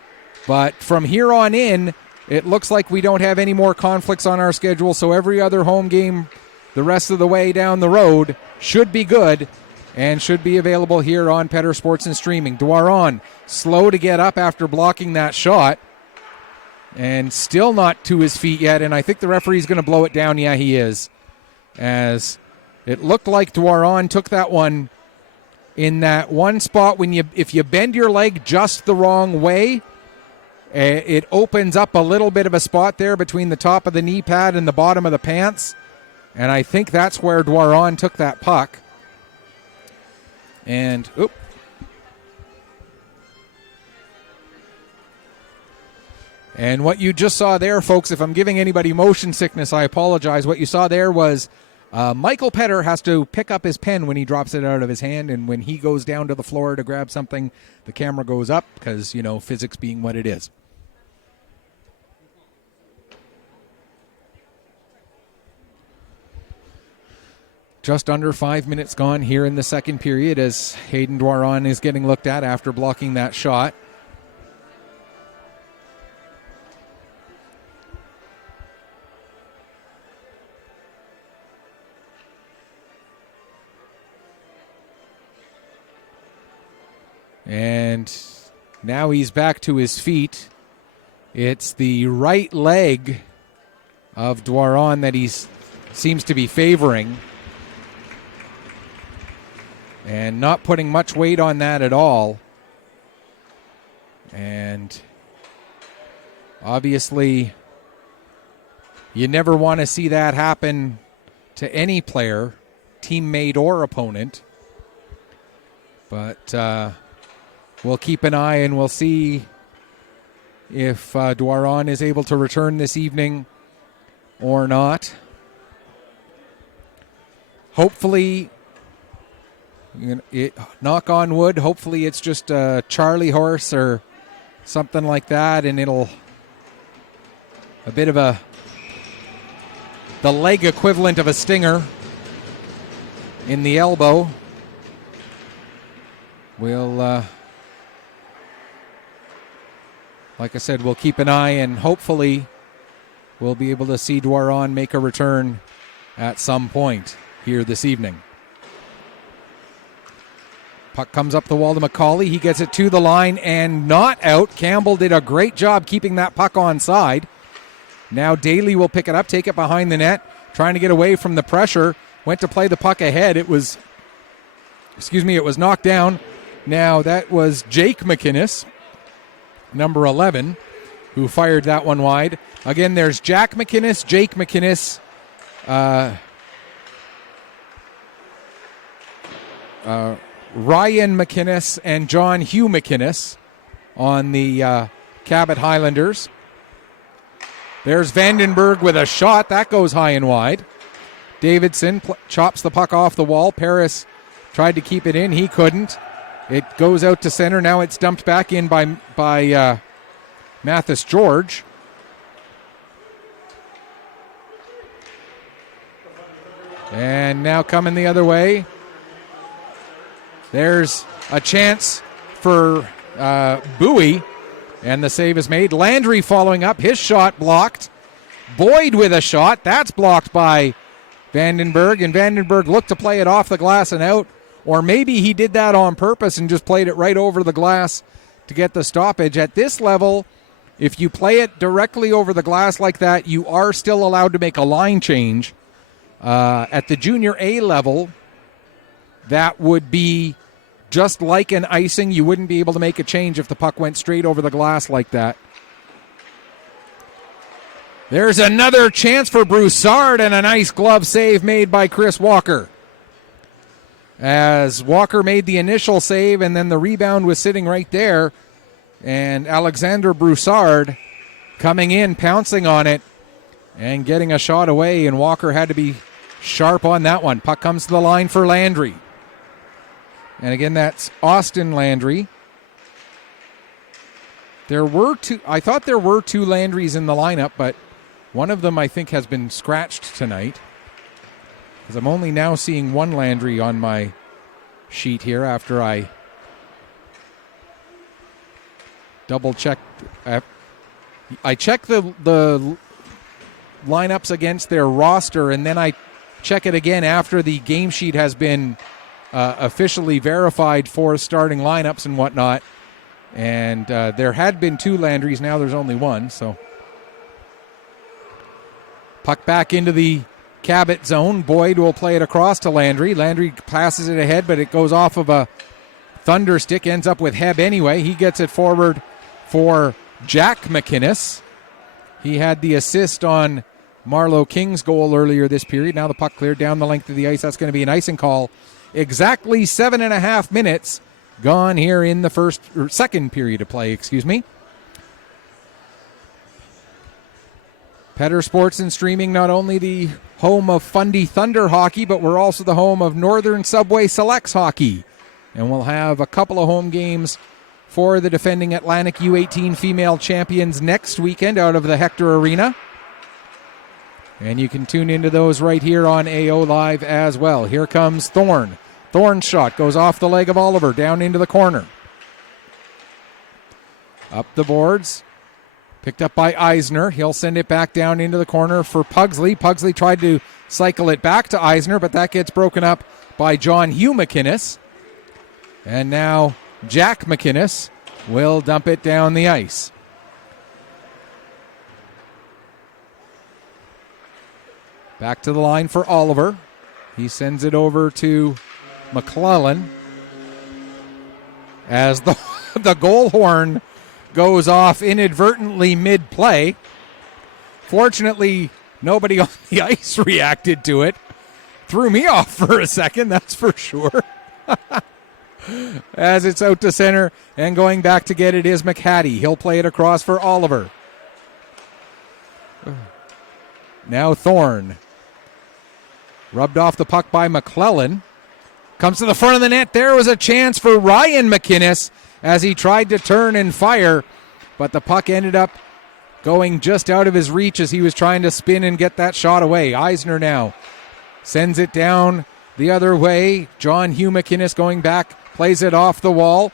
But from here on in, it looks like we don't have any more conflicts on our schedule. So every other home game the rest of the way down the road should be good and should be available here on Petter Sports and Streaming. Dwaron, slow to get up after blocking that shot, and still not to his feet yet, and I think the referee's going to blow it down. Yeah, he is. As it looked like Dwaron took that one in that one spot when if you bend your leg just the wrong way, it opens up a little bit of a spot there between the top of the knee pad and the bottom of the pants, and I think that's where Dwaron took that puck. And, And what you just saw there, folks, if I'm giving anybody motion sickness, I apologize. What you saw there was Michael Petter has to pick up his pen when he drops it out of his hand, and when he goes down to the floor to grab something, the camera goes up because, physics being what it is. Just under 5 minutes gone here in the second period as Hayden Dwaron is getting looked at after blocking that shot. And now he's back to his feet. It's the right leg of Dwaron that he seems to be favoring. And not putting much weight on that at all. And obviously, you never want to see that happen to any player, teammate or opponent. But we'll keep an eye and we'll see if Dwaron is able to return this evening or not. Hopefully, knock on wood, hopefully it's just a Charlie horse or something like that, and it'll a bit of the leg equivalent of a stinger in the elbow. We'll like I said, we'll keep an eye, and hopefully we'll be able to see Dwaron make a return at some point here this evening. Puck comes up the wall to McCauley. He gets it to the line and not out. Campbell did a great job keeping that puck onside. Now Daly will pick it up, take it behind the net, trying to get away from the pressure. Went to play the puck ahead. It was knocked down. Now that was Jake McInnes, number 11, who fired that one wide. Again, there's Jack McInnes, Jake McInnes, Ryan McInnes, and John Hugh McInnes on the Cabot Highlanders. There's Vandenberg with a shot. That goes high and wide. Davidson chops the puck off the wall. Paris tried to keep it in. He couldn't. It goes out to center. Now it's dumped back in by Mathis George. And now coming the other way. There's a chance for Bowie, and the save is made. Landry following up. His shot blocked. Boyd with a shot. That's blocked by Vandenberg, and Vandenberg looked to play it off the glass and out. Or maybe he did that on purpose and just played it right over the glass to get the stoppage. At this level, if you play it directly over the glass like that, you are still allowed to make a line change. At the junior A level, that would be just like an icing. You wouldn't be able to make a change if the puck went straight over the glass like that. There's another chance for Broussard and a nice glove save made by Chris Walker. As Walker made the initial save and then the rebound was sitting right there. And Alexander Broussard coming in, pouncing on it and getting a shot away. And Walker had to be sharp on that one. Puck comes to the line for Landry. And again, that's Austin Landry. I thought there were two Landrys in the lineup, but one of them I think has been scratched tonight. Because I'm only now seeing one Landry on my sheet here after I double checked. I check the lineups against their roster, and then I check it again after the game sheet has been officially verified for starting lineups and whatnot. And there had been two Landrys, now there's only one. So puck back into the Cabot zone. Boyd will play it across to Landry. Landry passes it ahead, but it goes off of a Thunder stick, ends up with Heb anyway. He gets it forward for Jack McInnes. He had the assist on Marlowe King's goal earlier this period. Now the puck cleared down the length of the ice. That's going to be an icing call. Exactly 7.5 minutes gone here in the second period of play, Petter Sports and Streaming, not only the home of Fundy Thunder hockey, but we're also the home of Northern Subway Selects hockey. And we'll have a couple of home games for the defending Atlantic U18 female champions next weekend out of the Hector Arena. And you can tune into those right here on AO Live as well. Here comes Thorne. Thorne's shot goes off the leg of Oliver, down into the corner. Up the boards. Picked up by Eisner. He'll send it back down into the corner for Pugsley. Pugsley tried to cycle it back to Eisner, but that gets broken up by John Hugh McInnes. And now Jack McInnes will dump it down the ice. Back to the line for Oliver. He sends it over to McClellan as the goal horn goes off inadvertently mid-play. Fortunately, nobody on the ice reacted to it. Threw me off for a second, that's for sure. As it's out to center and going back to get it is McHattie. He'll play it across for Oliver. Now Thorne. Rubbed off the puck by McClellan. Comes to the front of the net. There was a chance for Ryan McInnes as he tried to turn and fire, but the puck ended up going just out of his reach as he was trying to spin and get that shot away. Eisner now sends it down the other way. John Hugh McInnes going back, plays it off the wall.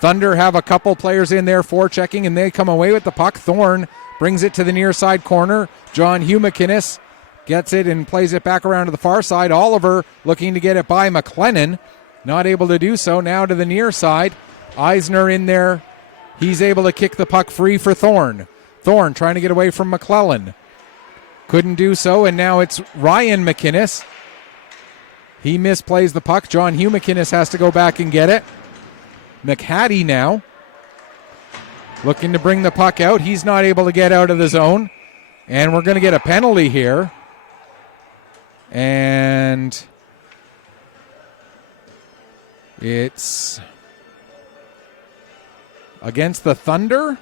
Thunder have a couple players in there forechecking, and they come away with the puck. Thorne brings it to the near side corner. John Hugh McInnes gets it and plays it back around to the far side. Oliver looking to get it by McLennan. Not able to do so. Now to the near side. Eisner in there. He's able to kick the puck free for Thorne. Thorne trying to get away from McClellan. Couldn't do so, and now it's Ryan McInnes. He misplays the puck. John Hugh McInnes has to go back and get it. McHattie now looking to bring the puck out. He's not able to get out of the zone. And we're going to get a penalty here. And it's against the Thunder.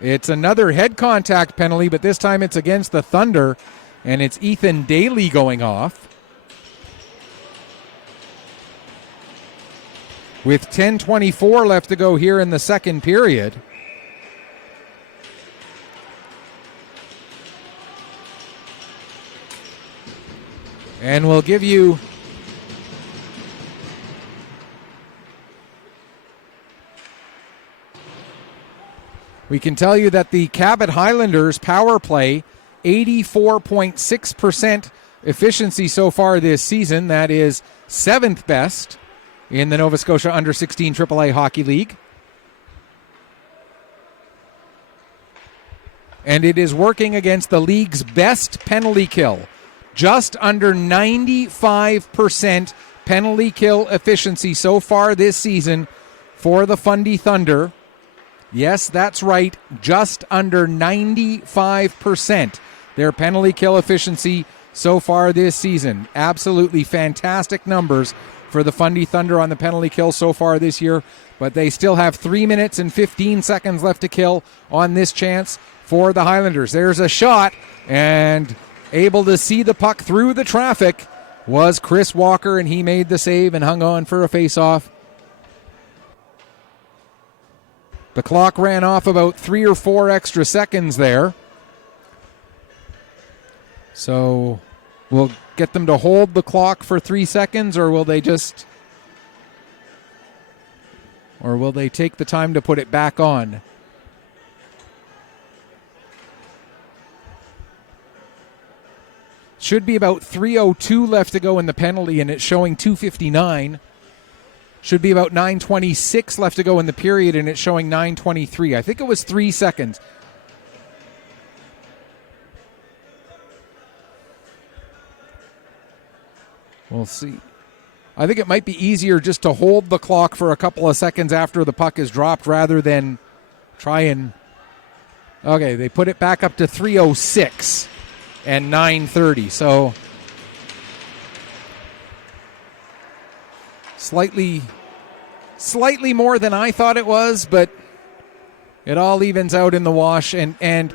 It's another head contact penalty, but this time it's against the Thunder, and it's Ethan Daly going off. With 10:24 left to go here in the second period. And we'll give you we can tell you that the Cabot Highlanders power play 84.6% efficiency so far this season. That is 7th best in the Nova Scotia Under 16 AAA Hockey League. And it is working against the league's best penalty kill. Just under 95% penalty kill efficiency so far this season for the Fundy Thunder. Yes, that's right, just under 95%. Their penalty kill efficiency so far this season. Absolutely fantastic numbers for the Fundy Thunder on the penalty kill so far this year, but they still have 3 minutes and 15 seconds left to kill on this chance for the Highlanders. There's a shot, and able to see the puck through the traffic was Chris Walker, and he made the save and hung on for a face-off. The clock ran off about 3 or 4 extra seconds there. So we'll get them to hold the clock for 3 seconds, or will they take the time to put it back on? Should be about 3:02 left to go in the penalty, and it's showing 2:59. Should be about 9:26 left to go in the period, and it's showing 9:23. I think it was 3 seconds. We'll see. I think it might be easier just to hold the clock for a couple of seconds after the puck is dropped rather than try and... Okay, they put it back up to 3:06 and 9:30. So slightly more than I thought it was, but it all evens out in the wash. And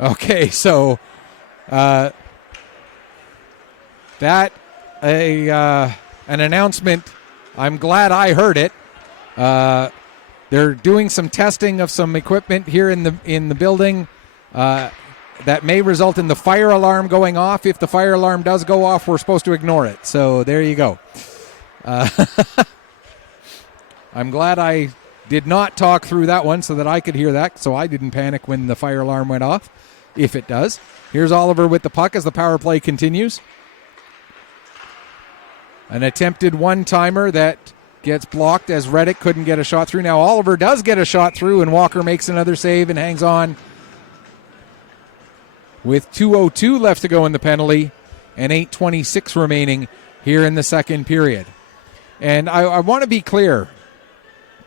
okay, so that an announcement. I'm glad I heard it. They're doing some testing of some equipment here in the building that may result in the fire alarm going off. If the fire alarm does go off, we're supposed to ignore it. So there you go. I'm glad I did not talk through that one so that I could hear that, so I didn't panic when the fire alarm went off, if it does. Here's Oliver with the puck as the power play continues. An attempted one-timer that gets blocked as Reddick couldn't get a shot through. Now Oliver does get a shot through, and Walker makes another save and hangs on with 2:02 left to go in the penalty and 8:26 remaining here in the second period. And I want to be clear.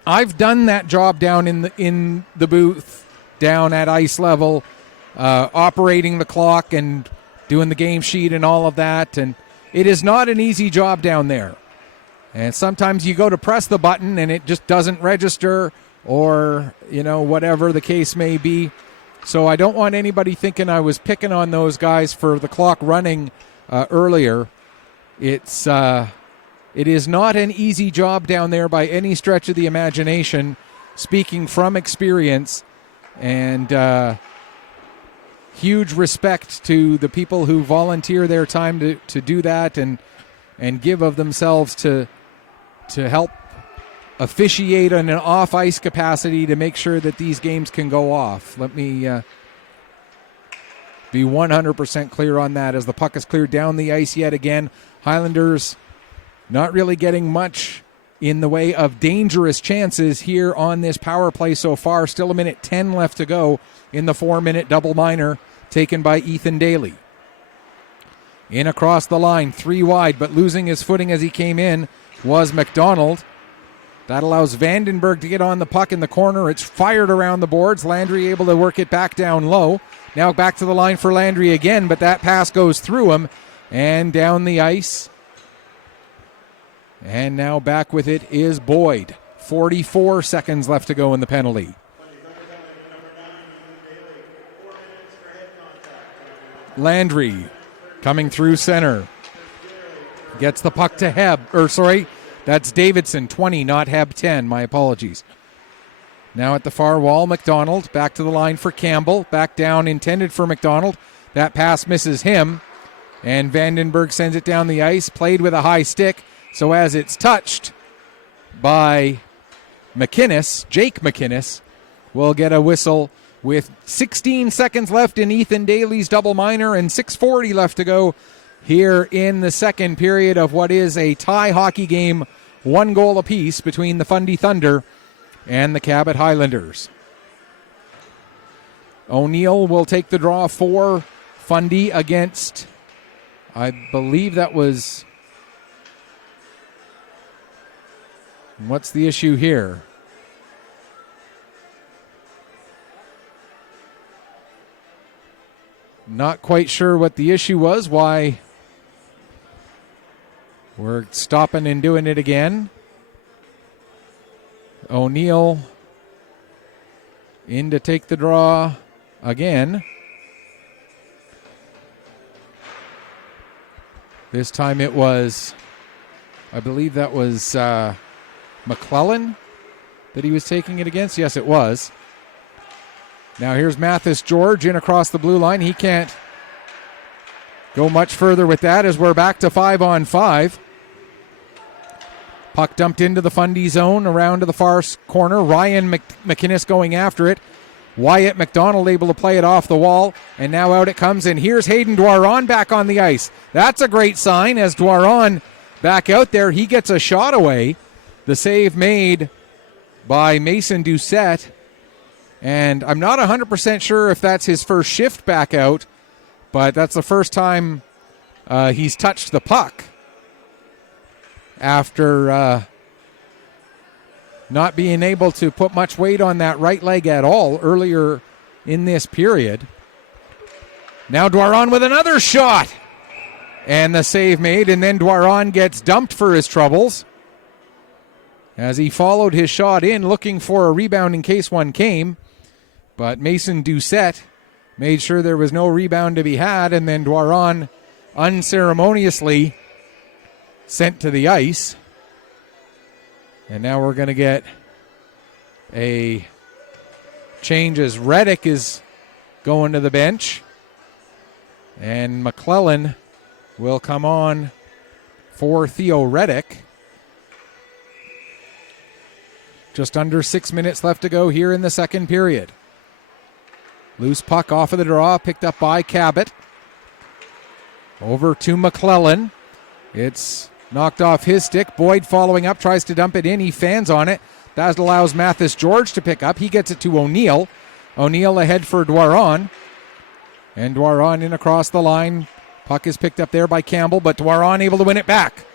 I've done that job down in the booth, down at ice level, operating the clock and doing the game sheet and all of that. And it is not an easy job down there. And sometimes you go to press the button and it just doesn't register, or, whatever the case may be. So I don't want anybody thinking I was picking on those guys for the clock running earlier. It is not an easy job down there by any stretch of the imagination, speaking from experience, and huge respect to the people who volunteer their time to do that and give of themselves to help officiate in an off-ice capacity to make sure that these games can go off. Let me be 100% clear on that as the puck is cleared down the ice yet again. Highlanders not really getting much in the way of dangerous chances here on this power play so far. Still a minute 10 left to go in the 4-minute double minor taken by Ethan Daly. In across the line, 3 wide, but losing his footing as he came in was McDonald. That allows Vandenberg to get on the puck in the corner. It's fired around the boards. Landry able to work it back down low. Now back to the line for Landry again, but that pass goes through him and down the ice. And now back with it is Boyd. 44 seconds left to go in the penalty. Landry coming through center. Gets the puck to that's Davidson, 20, not Heb, 10. My apologies. Now at the far wall, McDonald. Back to the line for Campbell. Back down, intended for McDonald. That pass misses him. And Vandenberg sends it down the ice. Played with a high stick. So as it's touched by Jake McInnes will get a whistle with 16 seconds left in Ethan Daly's double minor and 6:40 left to go here in the second period of what is a tie hockey game, 1 goal apiece between the Fundy Thunder and the Cabot Highlanders. O'Neill will take the draw for Fundy against, I believe that was, what's the issue here? Not quite sure what the issue was, why we're stopping and doing it again. O'Neill in to take the draw again. This time it was, I believe that was McClellan that he was taking it against. Yes, it was. Now here's Mathis George in across the blue line. He can't go much further with that as we're back to 5-on-5. Puck dumped into the Fundy zone around to the far corner. Ryan McInnes going after it. Wyatt McDonald able to play it off the wall. And now out it comes. And here's Hayden Dwaron back on the ice. That's a great sign as Dwaron back out there. He gets a shot away. The save made by Mason Doucette. And I'm not 100% sure if that's his first shift back out. But that's the first time he's touched the puck after not being able to put much weight on that right leg at all earlier in this period. Now Dwaron with another shot. And the save made, and then Dwaron gets dumped for his troubles as he followed his shot in, looking for a rebound in case one came. But Mason Doucette made sure there was no rebound to be had, and then Dwaron unceremoniously sent to the ice. And now we're going to get a change as Reddick is going to the bench. And McClellan will come on for Theo Reddick. Just under 6 minutes left to go here in the second period. Loose puck off of the draw, picked up by Cabot. Over to McClellan. It's knocked off his stick. Boyd following up, tries to dump it in. He fans on it. That allows Mathis George to pick up. He gets it to O'Neill. O'Neill ahead for Dwaron. And Dwaron in across the line. Puck is picked up there by Campbell, but Dwaron able to win it back.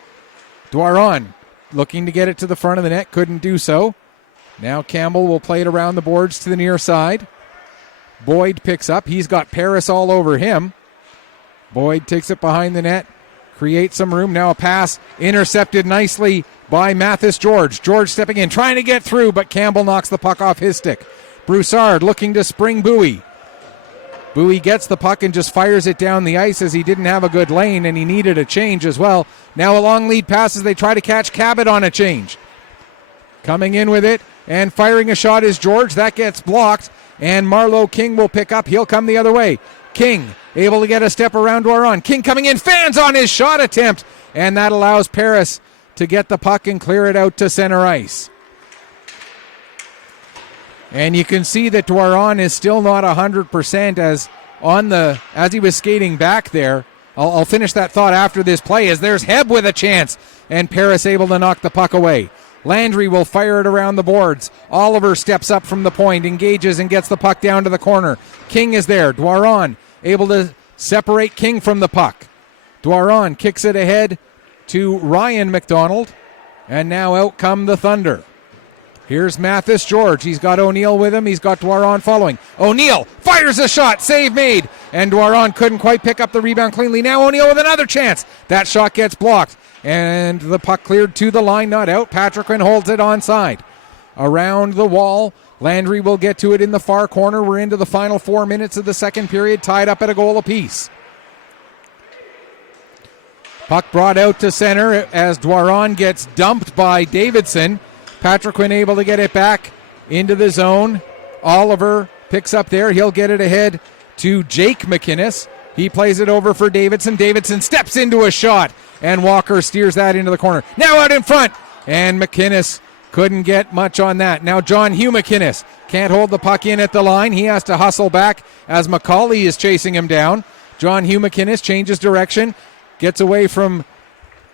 Dwaron looking to get it to the front of the net. Couldn't do so. Now Campbell will play it around the boards to the near side. Boyd picks up. He's got Paris all over him. Boyd takes it behind the net. Creates some room. Now a pass intercepted nicely by Mathis George. George stepping in, trying to get through, but Campbell knocks the puck off his stick. Broussard looking to spring Bowie. Bowie gets the puck and just fires it down the ice as he didn't have a good lane and he needed a change as well. Now a long lead pass as they try to catch Cabot on a change. Coming in with it and firing a shot is George. That gets blocked and Marlo King will pick up. He'll come the other way. King able to get a step around Dwaron. King coming in, fans on his shot attempt, and that allows Paris to get the puck and clear it out to center ice. And you can see that Dwaron is still not 100% as he was skating back there. I'll finish that thought after this play as there's Heb with a chance, and Paris able to knock the puck away. Landry will fire it around the boards. Oliver steps up from the point, engages and gets the puck down to the corner. King is there. Dwaron able to separate King from the puck. Dwaron kicks it ahead to Ryan McDonald, and now out come the Thunder. Here's Mathis George. He's got O'Neill with him. He's got Dwaron following. O'Neill fires a shot. Save made. And Dwaron couldn't quite pick up the rebound cleanly. Now O'Neill with another chance. That shot gets blocked. And the puck cleared to the line, not out. Patrickman holds it onside. Around the wall. Landry will get to it in the far corner. We're into the final 4 minutes of the second period, tied up at a goal apiece. Puck brought out to center as Dwaron gets dumped by Davidson. Patrickman able to get it back into the zone. Oliver picks up there. He'll get it ahead to Jake McInnes. He plays it over for Davidson. Davidson steps into a shot, and Walker steers that into the corner. Now out in front, and McInnes couldn't get much on that. Now John Hugh McInnes can't hold the puck in at the line. He has to hustle back as McCauley is chasing him down. John Hugh McInnes changes direction, gets away from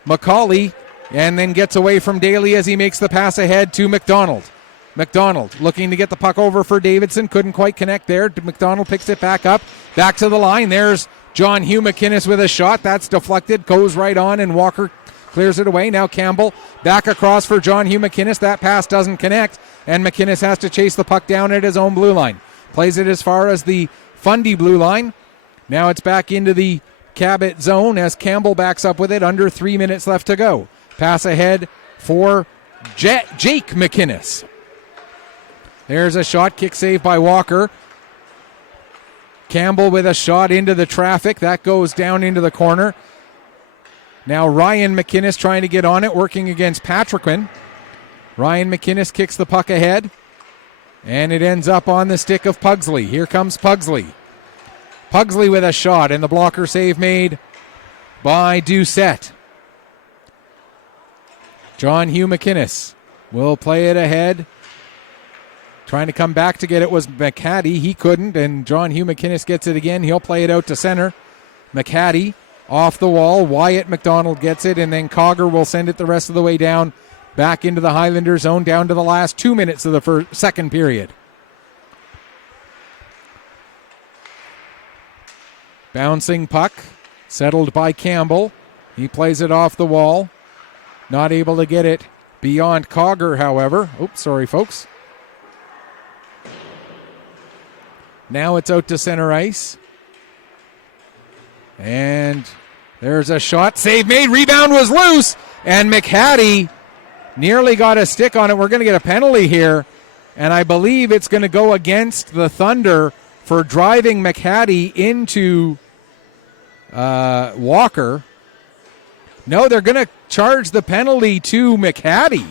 McCauley, and then gets away from Daly as he makes the pass ahead to McDonald. McDonald looking to get the puck over for Davidson. Couldn't quite connect there. McDonald picks it back up. Back to the line. There's John Hugh McInnes with a shot. That's deflected. Goes right on, and Walker clears it away. Now Campbell back across for John Hugh McInnes. That pass doesn't connect, and McInnes has to chase the puck down at his own blue line. Plays it as far as the Fundy blue line. Now it's back into the Cabot zone as Campbell backs up with it. Under 3 minutes left to go. Pass ahead for Jake McInnes. There's a shot. Kick save by Walker. Campbell with a shot into the traffic. That goes down into the corner. Now Ryan McInnes trying to get on it, working against Patrickman. Ryan McInnes kicks the puck ahead, and it ends up on the stick of Pugsley. Here comes Pugsley. Pugsley with a shot, and the blocker save made by Doucette. John Hugh McInnes will play it ahead. Trying to come back to get it was McHattie. He couldn't, and John Hugh McInnes gets it again. He'll play it out to center. McHattie off the wall. Wyatt McDonald gets it, and then Cogger will send it the rest of the way down, back into the Highlander zone, down to the last 2 minutes of the second period. Bouncing puck, settled by Campbell. He plays it off the wall. Not able to get it beyond Cogger, however. Oops, sorry, folks. Now it's out to center ice. And there's a shot. Save made. Rebound was loose. And McHattie nearly got a stick on it. We're going to get a penalty here. And I believe it's going to go against the Thunder for driving McHattie into Walker. No, they're going to charge the penalty to McHattie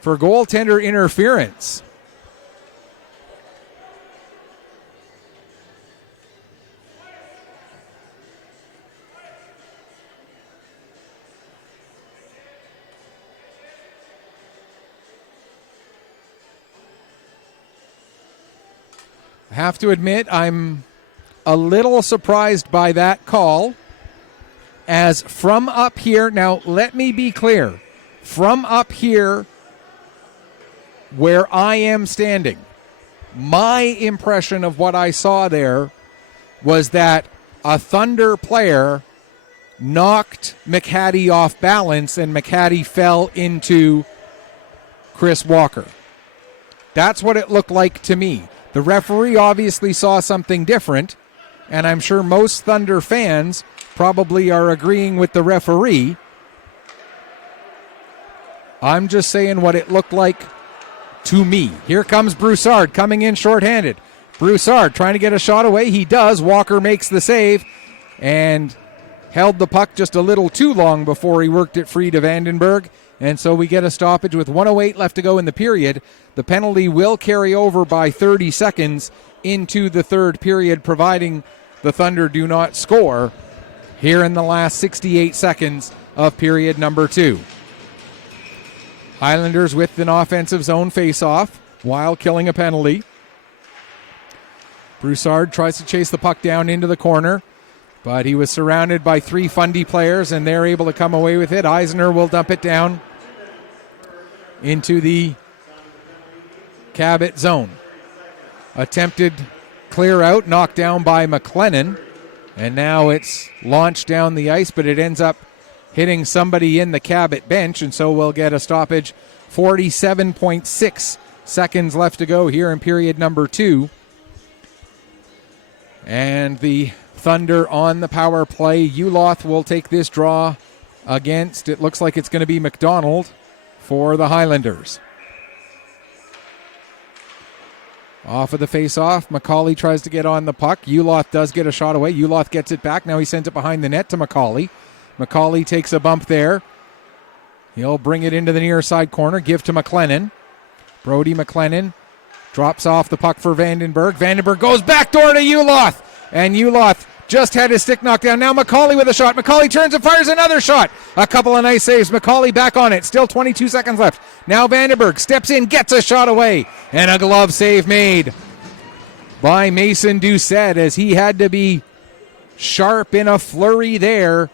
for goaltender interference. I have to admit, I'm a little surprised by that call, as from up here, now let me be clear, from up here where I am standing, my impression of what I saw there was that a Thunder player knocked McHattie off balance and McHattie fell into Chris Walker. That's what it looked like to me. The referee obviously saw something different, and I'm sure most Thunder fans probably are agreeing with the referee. I'm just saying what it looked like to me. Here comes Broussard coming in shorthanded. Broussard trying to get a shot away. He does. Walker makes the save and held the puck just a little too long before he worked it free to Vandenberg. And so we get a stoppage with 1:08 left to go in the period. The penalty will carry over by 30 seconds into the third period, providing the Thunder do not score here in the last 68 seconds of period number 2. Highlanders with an offensive zone face-off while killing a penalty. Broussard tries to chase the puck down into the corner, but he was surrounded by 3 Fundy players, and they're able to come away with it. Eisner will dump it down into the Cabot zone. Attempted clear out, knocked down by McLennan, and now it's launched down the ice, but it ends up hitting somebody in the Cabot bench, and so we'll get a stoppage. 47.6 seconds left to go here in period number 2. And the Thunder on the power play. Uloth will take this draw against, it looks like it's going to be McDonald for the Highlanders. Off of the face-off, McCauley tries to get on the puck. Uloth does get a shot away. Uloth gets it back. Now he sends it behind the net to McCauley. McCauley takes a bump there. He'll bring it into the near side corner, give to McLennan. Brody McLennan drops off the puck for Vandenberg. Vandenberg goes backdoor to Uloth, and Uloth just had his stick knocked down. Now McCauley with a shot. McCauley turns and fires another shot. A couple of nice saves. McCauley back on it. Still 22 seconds left. Now Vandenberg steps in, gets a shot away, and a glove save made by Mason Doucette as he had to be sharp in a flurry there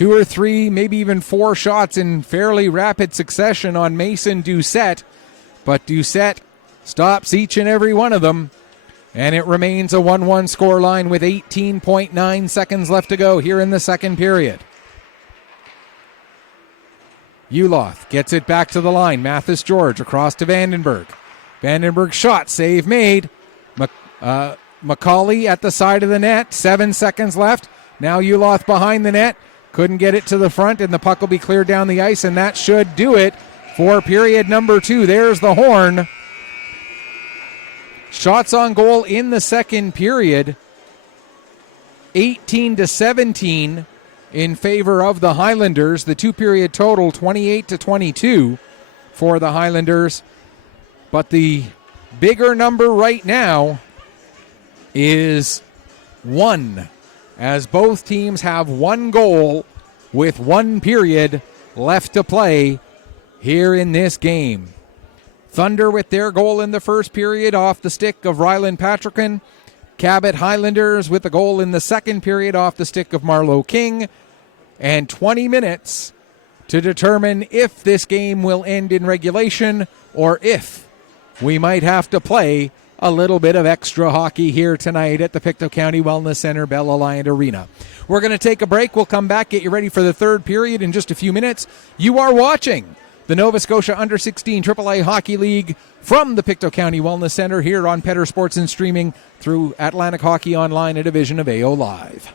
2 or 3, maybe even 4 shots in fairly rapid succession on Mason Doucette. But Doucette stops each and every one of them. And it remains a 1-1 scoreline with 18.9 seconds left to go here in the second period. Uloth gets it back to the line. Mathis George across to Vandenberg. Vandenberg shot, save made. McCauley at the side of the net. 7 seconds left. Now Uloth behind the net. Couldn't get it to the front, and the puck will be cleared down the ice, and that should do it for period number 2. There's the horn. Shots on goal in the second period. 18-17 in favor of the Highlanders. The 2-period total, 28-22 for the Highlanders. But the bigger number right now is 1, as both teams have 1 goal with 1 period left to play here in this game. Thunder with their goal in the first period off the stick of Ryland Patrickin. Cabot Highlanders with a goal in the second period off the stick of Marlowe King. And 20 minutes to determine if this game will end in regulation or if we might have to play a little bit of extra hockey here tonight at the Pictou County Wellness Center, Bell Alliant Arena. We're going to take a break. We'll come back, get you ready for the third period in just a few minutes. You are watching the Nova Scotia Under-16 AAA Hockey League from the Pictou County Wellness Center here on Petter Sports and streaming through Atlantic Hockey Online, a division of AO Live.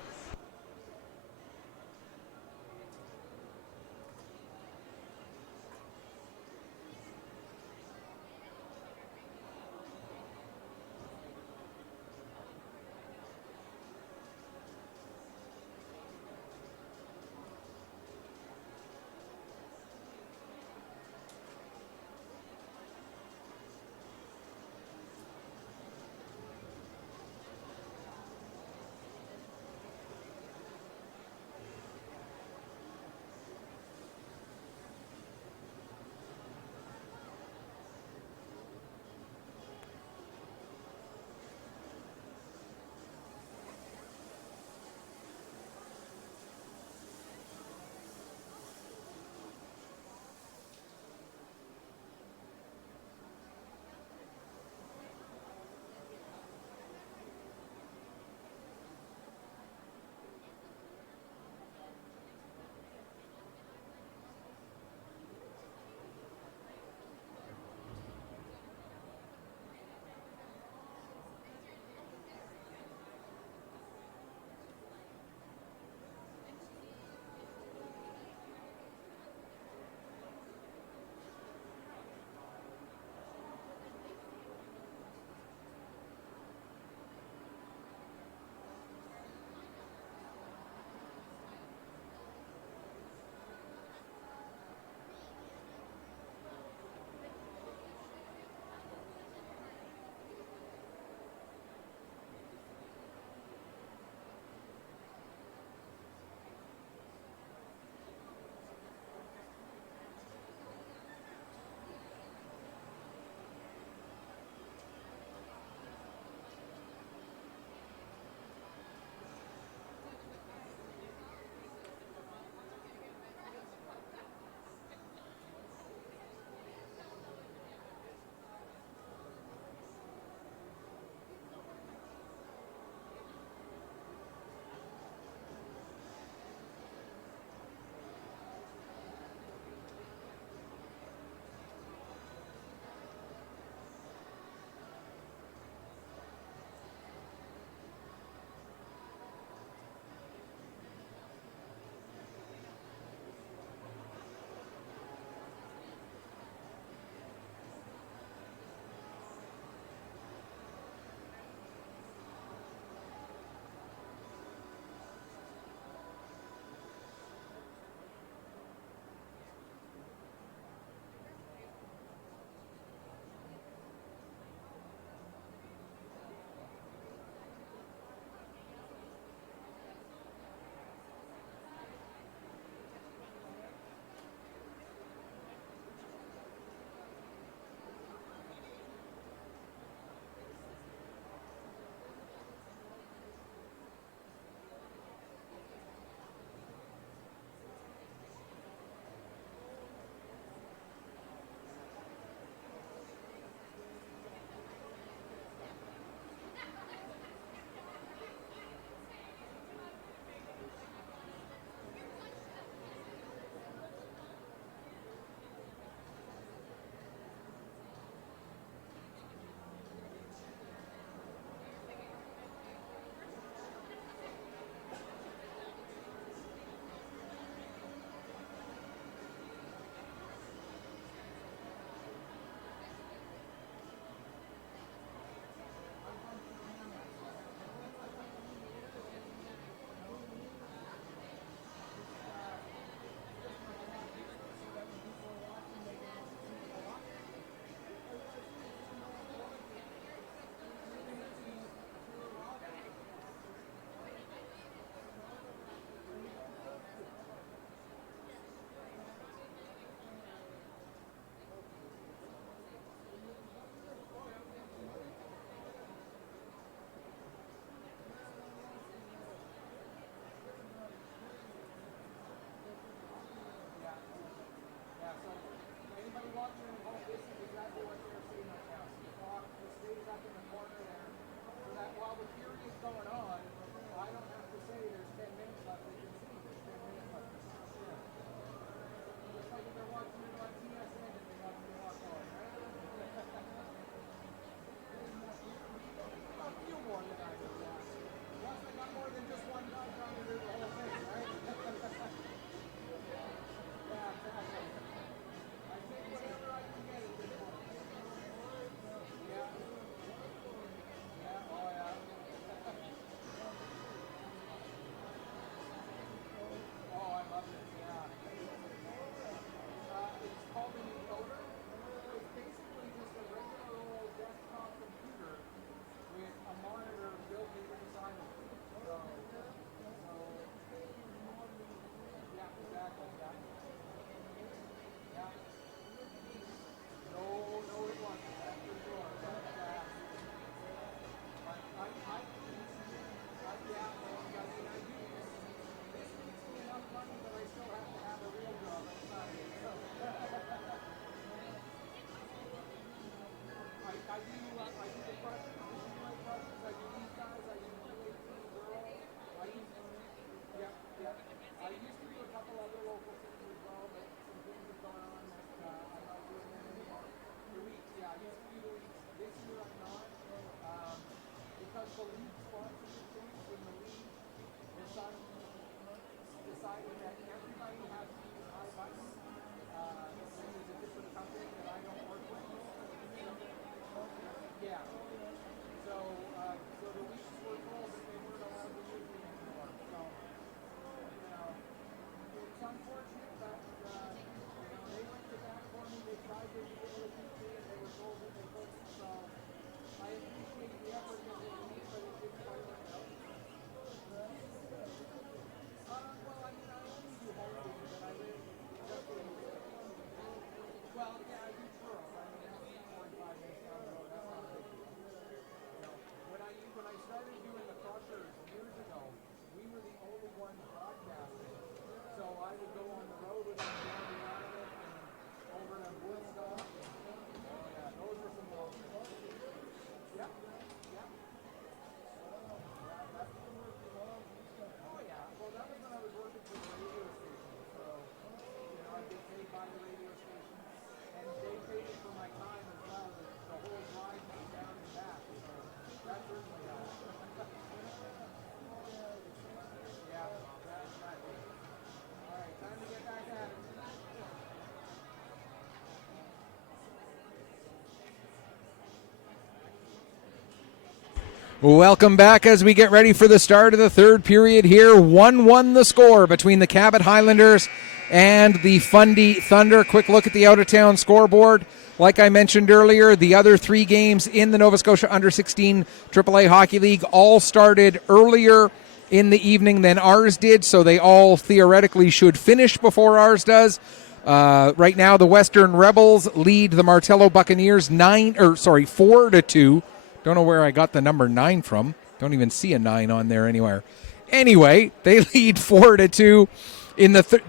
Welcome back as we get ready for the start of the third period here. 1-1 the score between the Cabot Highlanders and the Fundy Thunder. Quick look at the out-of-town scoreboard. Like I mentioned earlier, the other 3 games in the Nova Scotia Under-16 AAA Hockey League all started earlier in the evening than ours did, so they all theoretically should finish before ours does. Right now, the Western Rebels lead the Martello Buccaneers 4-2. Don't know where I got the number 9 from. Don't even see a 9 on there anywhere. Anyway, they lead 4-2.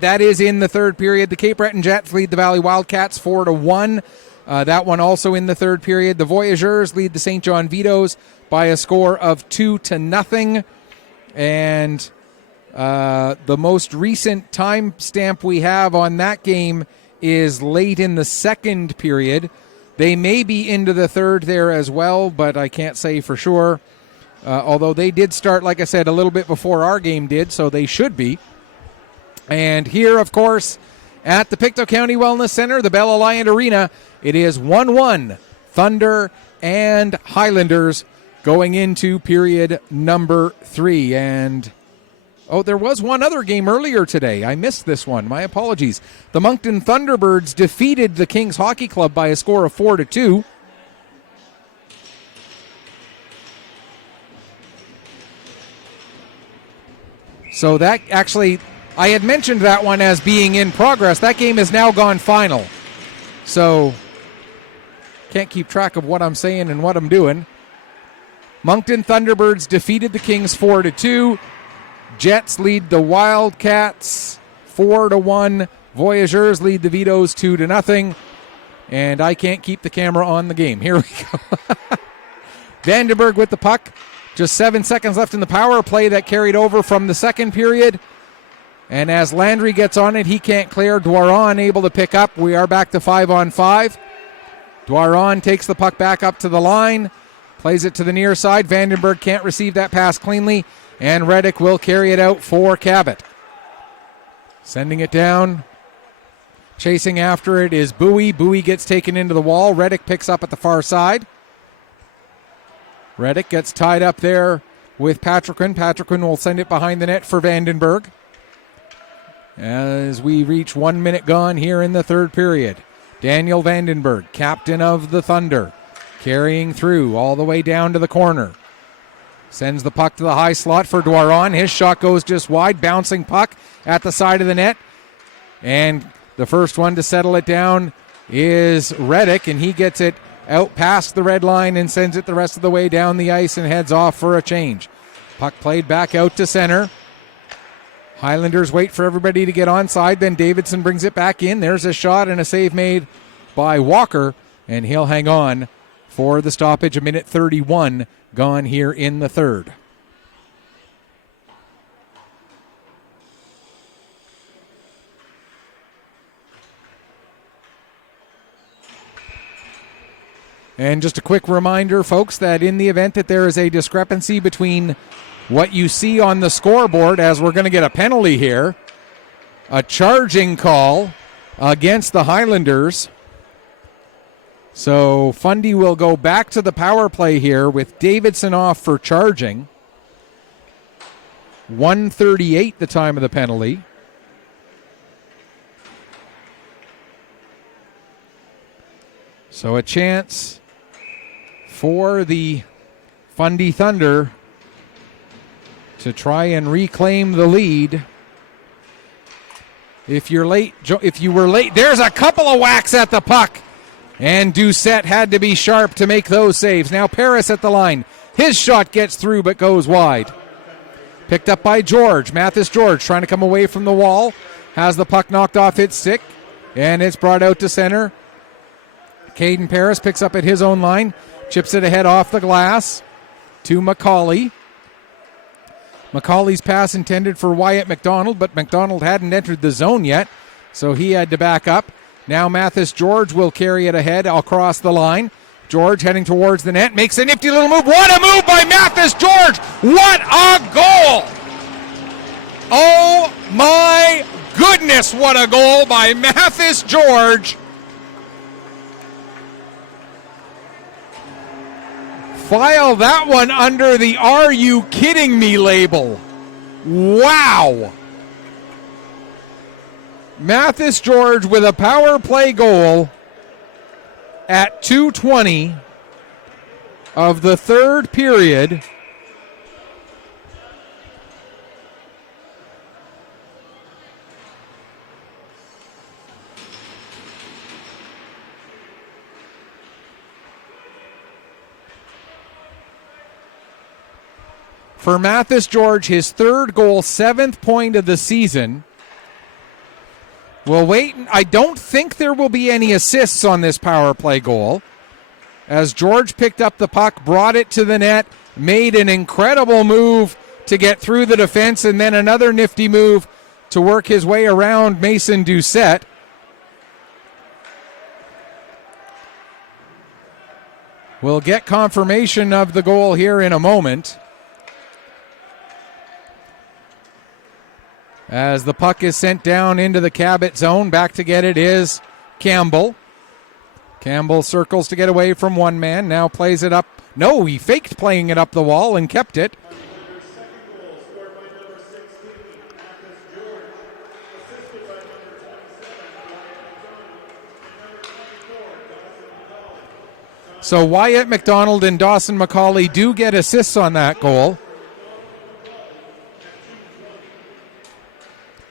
That is in the third period. The Cape Breton Jets lead the Valley Wildcats 4-1. That one also in the third period. The Voyageurs lead the St. John Vitoes by a score of 2-0. And the most recent timestamp we have on that game is late in the second period. They may be into the third there as well, but I can't say for sure. Although they did start, like I said, a little bit before our game did, so they should be. And here, of course, at the Pictou County Wellness Center, the Bell Alliant Arena, it is 1-1, Thunder and Highlanders going into period number 3. And there was one other game earlier today. I missed this one. My apologies. The Moncton Thunderbirds defeated the Kings Hockey Club by a score of 4-2. So that actually, I had mentioned that one as being in progress. That game has now gone final. So can't keep track of what I'm saying and what I'm doing. Moncton Thunderbirds defeated the Kings 4-2. Jets lead the Wildcats 4-1. Voyageurs lead the Vitoes 2-0. And I can't keep the camera on the game. Here we go. Vandenberg with the puck. Just 7 seconds left in the power play that carried over from the second period. And as Landry gets on it, he can't clear. Dwaron able to pick up. We are back to 5-on-5. Dwaron takes the puck back up to the line. Plays it to the near side. Vandenberg can't receive that pass cleanly. And Reddick will carry it out for Cabot. Sending it down. Chasing after it is Bowie. Bowie gets taken into the wall. Reddick picks up at the far side. Reddick gets tied up there with Patrickman. Patrickman will send it behind the net for Vandenberg. As we reach 1 minute gone here in the third period. Daniel Vandenberg, captain of the Thunder, carrying through all the way down to the corner. Sends the puck to the high slot for Dwaron. His shot goes just wide. Bouncing puck at the side of the net. And the first one to settle it down is Reddick, and he gets it out past the red line and sends it the rest of the way down the ice and heads off for a change. Puck played back out to center. Highlanders wait for everybody to get onside. Then Davidson brings it back in. There's a shot and a save made by Walker, and he'll hang on for the stoppage. A minute 31 gone here in the third. And just a quick reminder, folks, that in the event that there is a discrepancy between what you see on the scoreboard, as we're going to get a penalty here, a charging call against the Highlanders. So Fundy will go back to the power play here with Davidson off for charging. 1:38 the time of the penalty. So a chance for the Fundy Thunder to try and reclaim the lead. If you were late, there's a couple of whacks at the puck. And Doucette had to be sharp to make those saves. Now Paris at the line. His shot gets through but goes wide. Picked up by George. Mathis George trying to come away from the wall. Has the puck knocked off its stick. And it's brought out to center. Caden Paris picks up at his own line. Chips it ahead off the glass to McCauley. McCauley's pass intended for Wyatt McDonald, but McDonald hadn't entered the zone yet, so he had to back up. Now Mathis George will carry it ahead across the line. George heading towards the net, makes a nifty little move. What a move by Mathis George! What a goal! Oh my goodness, what a goal by Mathis George! file that one under the "Are you kidding me" label. Wow. Mathis George with a power play goal at 2:20 of the third period. For Mathis George, his third goal, 7th point of the season. We'll wait. I don't think there will be any assists on this power play goal, as George picked up the puck, brought it to the net, made an incredible move to get through the defense, and then another nifty move to work his way around Mason Doucette. We'll get confirmation of the goal here in a moment, as the puck is sent down into the Cabot zone. Back to get it is Campbell. Campbell circles to get away from one man. Now plays it up. No, he faked playing it up the wall and kept it. So Wyatt McDonald and Dawson McCauley do get assists on that goal.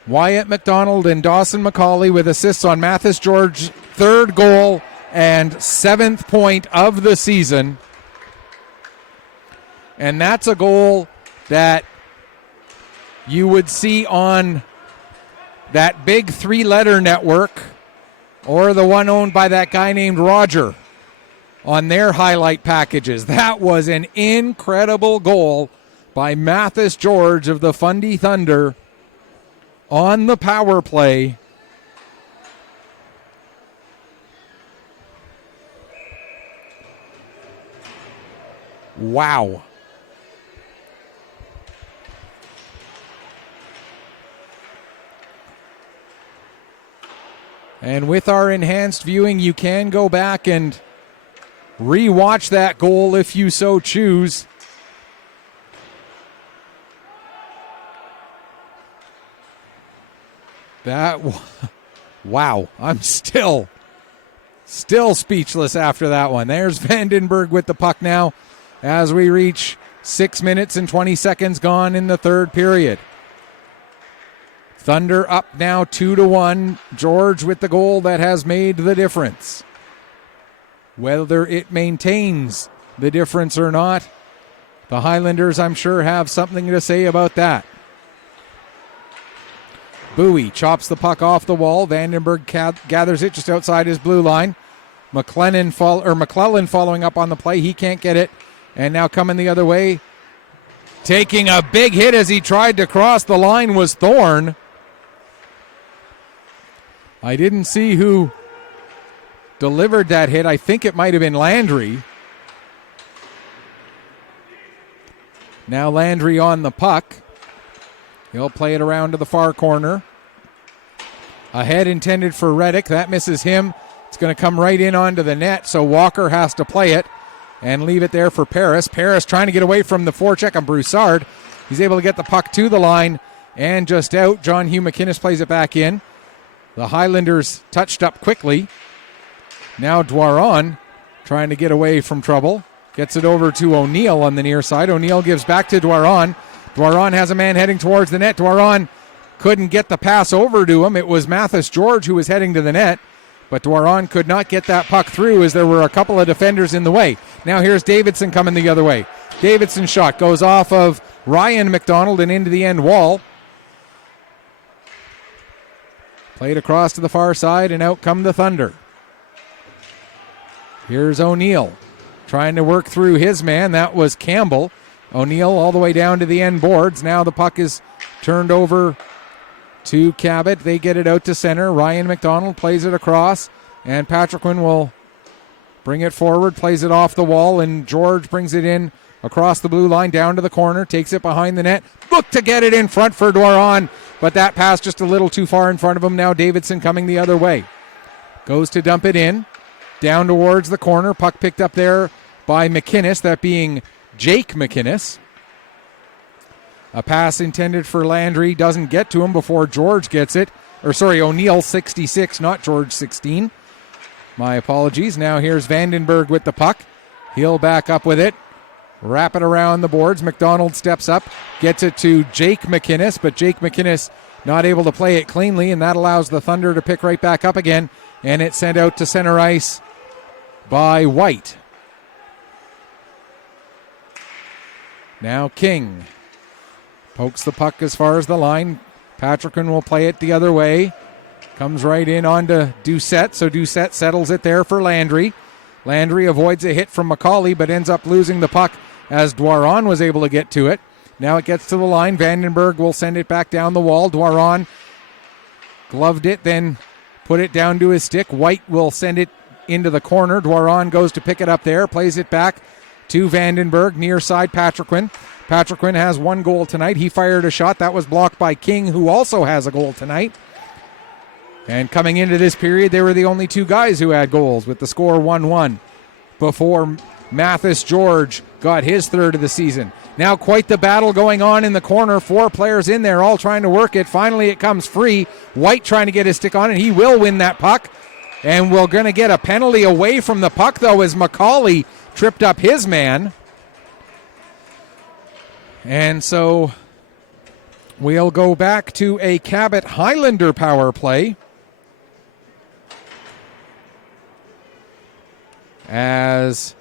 Wyatt McDonald and Dawson McCauley with assists on Mathis George's third goal and 7th point of the season. And that's a goal that you would see on that big 3-letter network, or the one owned by that guy named Roger, on their highlight packages. That was an incredible goal by Mathis George of the Fundy Thunder on the power play. Wow. And with our enhanced viewing, you can go back and re-watch that goal if you so choose. Wow. I'm still speechless after that one. There's Vandenberg with the puck now as we reach 6 minutes and 20 seconds gone in the third period. Thunder up now 2-1. George with the goal that has made the difference. Whether it maintains the difference or not, the Highlanders, I'm sure, have something to say about that. Bowie chops the puck off the wall. Vandenberg gathers it just outside his blue line. McClellan following up on the play. He can't get it. And now coming the other way, taking a big hit as he tried to cross the line, was Thorne. I didn't see who delivered that hit. I think it might have been Landry. Now Landry on the puck. He'll play it around to the far corner. A head intended for Reddick. That misses him. It's going to come right in onto the net, so Walker has to play it and leave it there for Paris. Paris trying to get away from the forecheck on Broussard. He's able to get the puck to the line and just out. John Hugh McInnes plays it back in. The Highlanders touched up quickly. Now Dwaron trying to get away from trouble. Gets it over to O'Neill on the near side. O'Neill gives back to Dwaron. Dwaron has a man heading towards the net. Dwaron couldn't get the pass over to him. It was Mathis George who was heading to the net, but Dwaron could not get that puck through as there were a couple of defenders in the way. Now here's Davidson coming the other way. Davidson's shot goes off of Ryan McDonald and into the end wall. Played across to the far side, and out come the Thunder. Here's O'Neill trying to work through his man. That was Campbell. O'Neill all the way down to the end boards. Now the puck is turned over to Cabot. They get it out to center. Ryan McDonald plays it across, and Patrick Quinn will bring it forward, plays it off the wall, and George brings it in across the blue line down to the corner, takes it behind the net. Look to get it in front for Dwaron, but that pass just a little too far in front of him. Now Davidson coming the other way. Goes to dump it in. Down towards the corner. Puck picked up there by McInnes, that being Jake McInnes. A pass intended for Landry doesn't get to him before George gets it. O'Neill, 66, not George, 16. My apologies. Now here's Vandenberg with the puck. He'll back up with it. Wrap it around the boards. McDonald steps up, gets it to Jake McInnes, but Jake McInnes not able to play it cleanly, and that allows the Thunder to pick right back up again, and it's sent out to center ice by White. Now King pokes the puck as far as the line. Patrickman will play it the other way. Comes right in onto Doucette, so Doucette settles it there for Landry. Landry avoids a hit from McCauley, but ends up losing the puck as Dwaron was able to get to it. Now it gets to the line. Vandenberg will send it back down the wall. Dwaron gloved it, then put it down to his stick. White will send it into the corner. Dwaron goes to pick it up there, plays it back to Vandenberg, near side Patrickman. Patrickman has one goal tonight. He fired a shot. That was blocked by King, who also has a goal tonight. And coming into this period, they were the only two guys who had goals, with the score 1-1 before Mathis George got his third of the season. Now quite the battle going on in the corner. 4 players in there all trying to work it. Finally it comes free. White trying to get his stick on it. He will win that puck. And we're going to get a penalty away from the puck, though, as McCauley tripped up his man. And so we'll go back to a Cabot Highlander power play as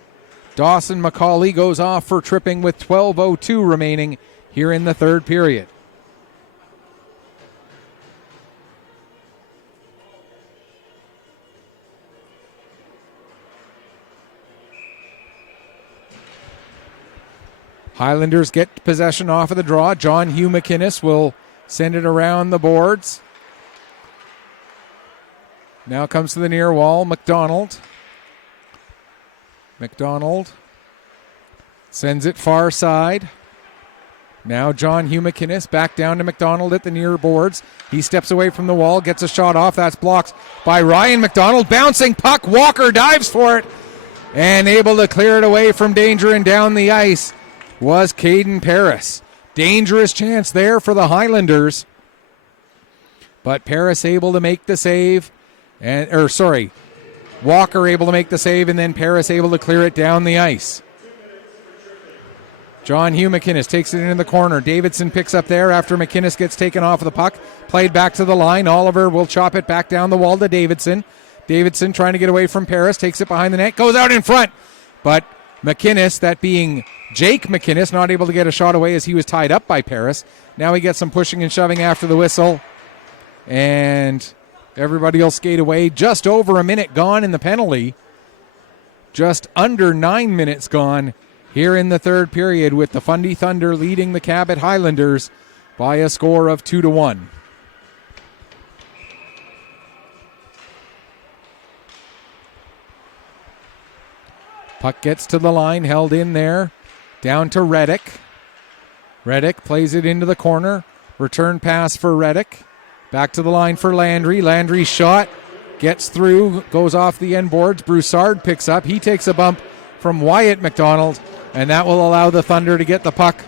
Dawson McCauley goes off for tripping with 12:02 remaining here in the third period. Highlanders get possession off of the draw. John Hugh McInnes will send it around the boards. Now comes to the near wall. McDonald sends it far side. Now John Hugh McInnes back down to McDonald at the near boards. He steps away from the wall, gets a shot off. That's blocked by Ryan McDonald. Bouncing puck. Walker dives for it and able to clear it away from danger, and down the ice was Caden Paris. Dangerous chance there for the Highlanders. But Paris able to make the save. Walker able to make the save, and then Paris able to clear it down the ice. John Hugh McInnes takes it into the corner. Davidson picks up there after McInnes gets taken off of the puck. Played back to the line. Oliver will chop it back down the wall to Davidson. Davidson trying to get away from Paris. Takes it behind the net. Goes out in front. But McInnes, that being Jake McInnes, not able to get a shot away as he was tied up by Paris. Now he gets some pushing and shoving after the whistle. And everybody will skate away. Just over a minute gone in the penalty. Just under 9 minutes gone here in the third period, with the Fundy Thunder leading the Cabot Highlanders by a score of 2-1. Puck gets to the line, held in there. Down to Reddick. Reddick plays it into the corner. Return pass for Reddick. Back to the line for Landry. Landry's shot gets through, goes off the end boards. Broussard picks up. He takes a bump from Wyatt McDonald, and that will allow the Thunder to get the puck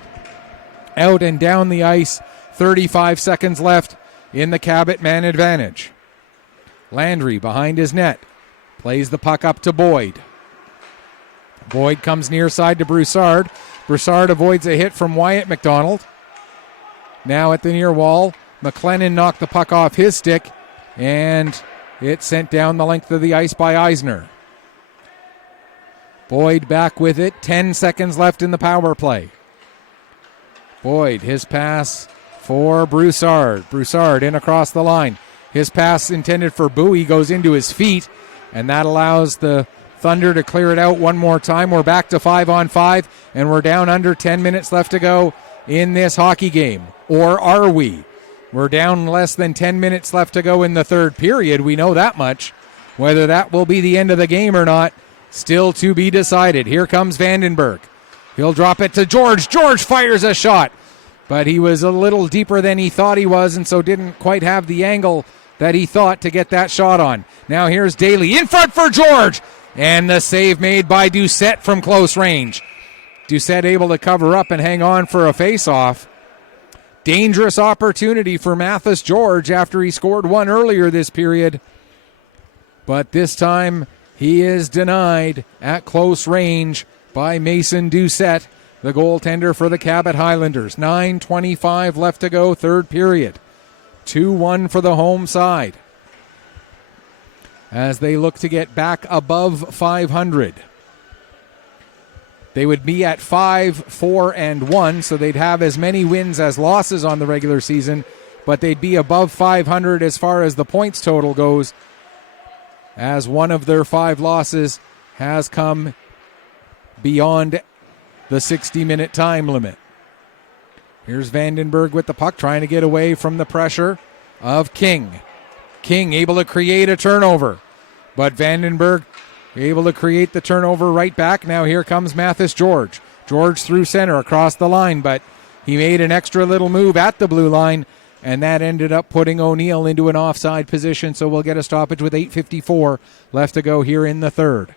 out and down the ice. 35 seconds left in the Cabot man advantage. Landry behind his net. Plays the puck up to Boyd. Boyd comes near side to Broussard. Broussard avoids a hit from Wyatt McDonald. Now at the near wall, McLennan knocked the puck off his stick, and it's sent down the length of the ice by Eisner. Boyd back with it. 10 seconds left in the power play. Boyd, his pass for Broussard. Broussard in across the line. His pass intended for Bowie goes into his feet, and that allows the Thunder to clear it out one more time. We're back to 5-on-5, and we're down under 10 minutes left to go in this hockey game. Or are we? We're down less than 10 minutes left to go in the third period. We know that much. Whether that will be the end of the game or not, still to be decided. Here comes Vandenberg. He'll drop it to George. George fires a shot, but he was a little deeper than he thought he was, and so didn't quite have the angle that he thought to get that shot on. Now here's Daly in front for George, And the save made by Doucette from close range. Doucette able to cover up and hang on for a face-off. Dangerous opportunity for Mathis George after he scored one earlier this period. But this time he is denied at close range by Mason Doucette, the goaltender for the Cabot Highlanders. 9:25 left to go, third period. 2-1 for the home side as they look to get back above 500. They would be at 5-4-1, so they'd have as many wins as losses on the regular season, but they'd be above 500 as far as the points total goes, as one of their 5 losses has come beyond the 60-minute time limit. Here's Vandenberg with the puck, trying to get away from the pressure of King. King able to create a turnover, but Vandenberg able to create the turnover right back. Now here comes Mathis George. George through center across the line, but he made an extra little move at the blue line, and that ended up putting O'Neill into an offside position, so we'll get a stoppage with 8:54 left to go here in the third.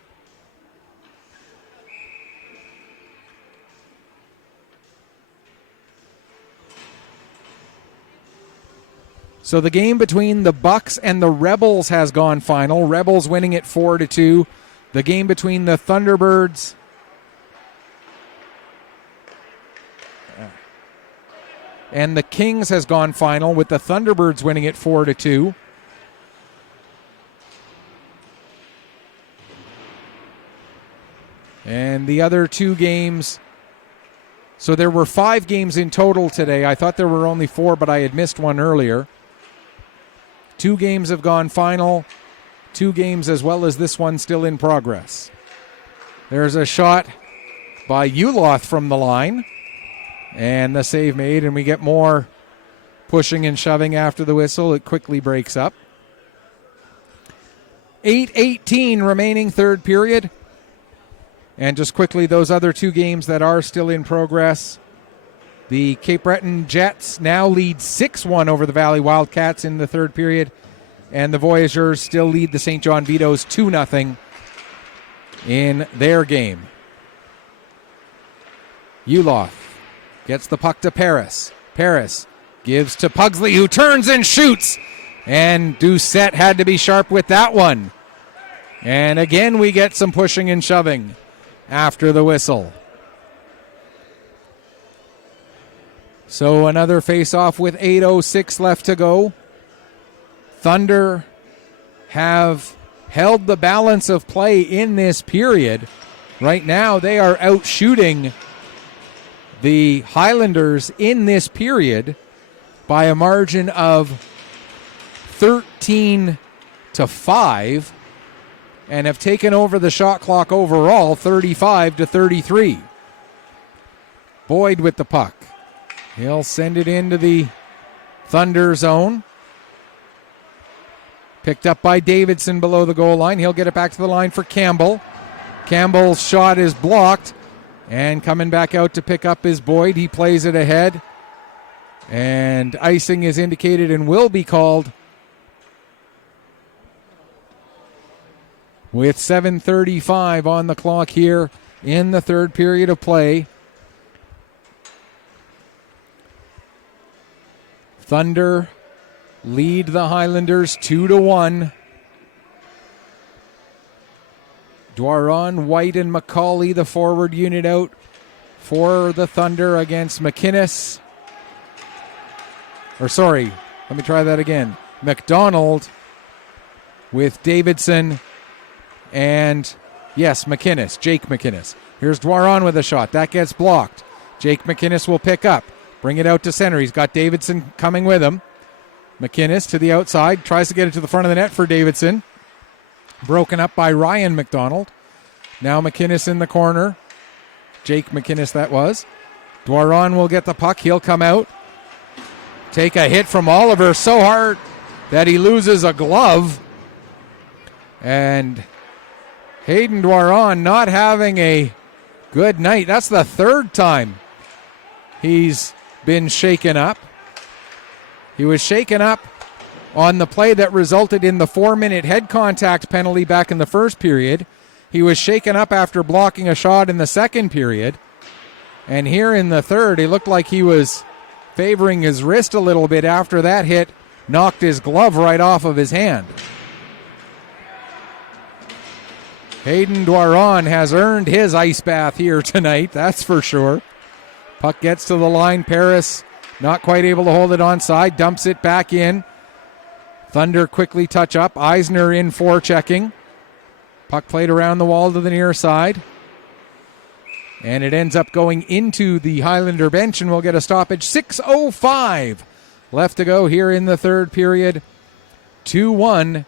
So the game between the Bucks and the Rebels has gone final. Rebels winning it 4-2. The game between the Thunderbirds and the Kings has gone final, with the Thunderbirds winning it 4-2. And the other 2 games, so there were 5 games in total today. I thought there were only 4, but I had missed one earlier. 2 games have gone final. 2 games as well as this one still in progress. There's a shot by Uloth from the line. And the save made, and we get more pushing and shoving after the whistle. It quickly breaks up. 8:18 remaining third period. And just quickly, those other 2 games that are still in progress. The Cape Breton Jets now lead 6-1 over the Valley Wildcats in the third period. And the Voyageurs still lead the St. John Vitoes 2-0 in their game. Uloth gets the puck to Paris. Paris gives to Pugsley, who turns and shoots. And Doucette had to be sharp with that one. And again, we get some pushing and shoving after the whistle. So another face-off with 8:06 left to go. Thunder have held the balance of play in this period. Right now, they are out shooting the Highlanders in this period by a margin of 13-5 and have taken over the shot clock overall 35-33. Boyd with the puck. He'll send it into the Thunder zone. Picked up by Davidson below the goal line. He'll get it back to the line for Campbell. Campbell's shot is blocked. And coming back out to pick up is Boyd. He plays it ahead. And icing is indicated and will be called with 7:35 on the clock here in the third period of play. Thunder lead the Highlanders 2-1. Dwaron, White, and McCauley, the forward unit, out for the Thunder against McInnes. Let me try that again. McDonald with Davidson and, yes, McInnes, Jake McInnes. Here's Dwaron with a shot. That gets blocked. Jake McInnes will pick up. Bring it out to center. He's got Davidson coming with him. McInnes to the outside. Tries to get it to the front of the net for Davidson. Broken up by Ryan McDonald. Now McInnes in the corner. Jake McInnes that was. Dwaron will get the puck. He'll come out. Take a hit from Oliver so hard that he loses a glove. And Hayden Dwaron not having a good night. That's the third time he's been shaken up. He was shaken up on the play that resulted in the 4-minute head contact penalty back in the first period. He was shaken up after blocking a shot in the second period. And here in the third, he looked like he was favoring his wrist a little bit after that hit knocked his glove right off of his hand. Hayden Doiron has earned his ice bath here tonight, that's for sure. Puck gets to the line. Paris not quite able to hold it onside. Dumps it back in. Thunder quickly touch up. Eisner in forechecking. Puck played around the wall to the near side. And it ends up going into the Highlander bench, and we'll get a stoppage. 6:05 left to go here in the third period. 2-1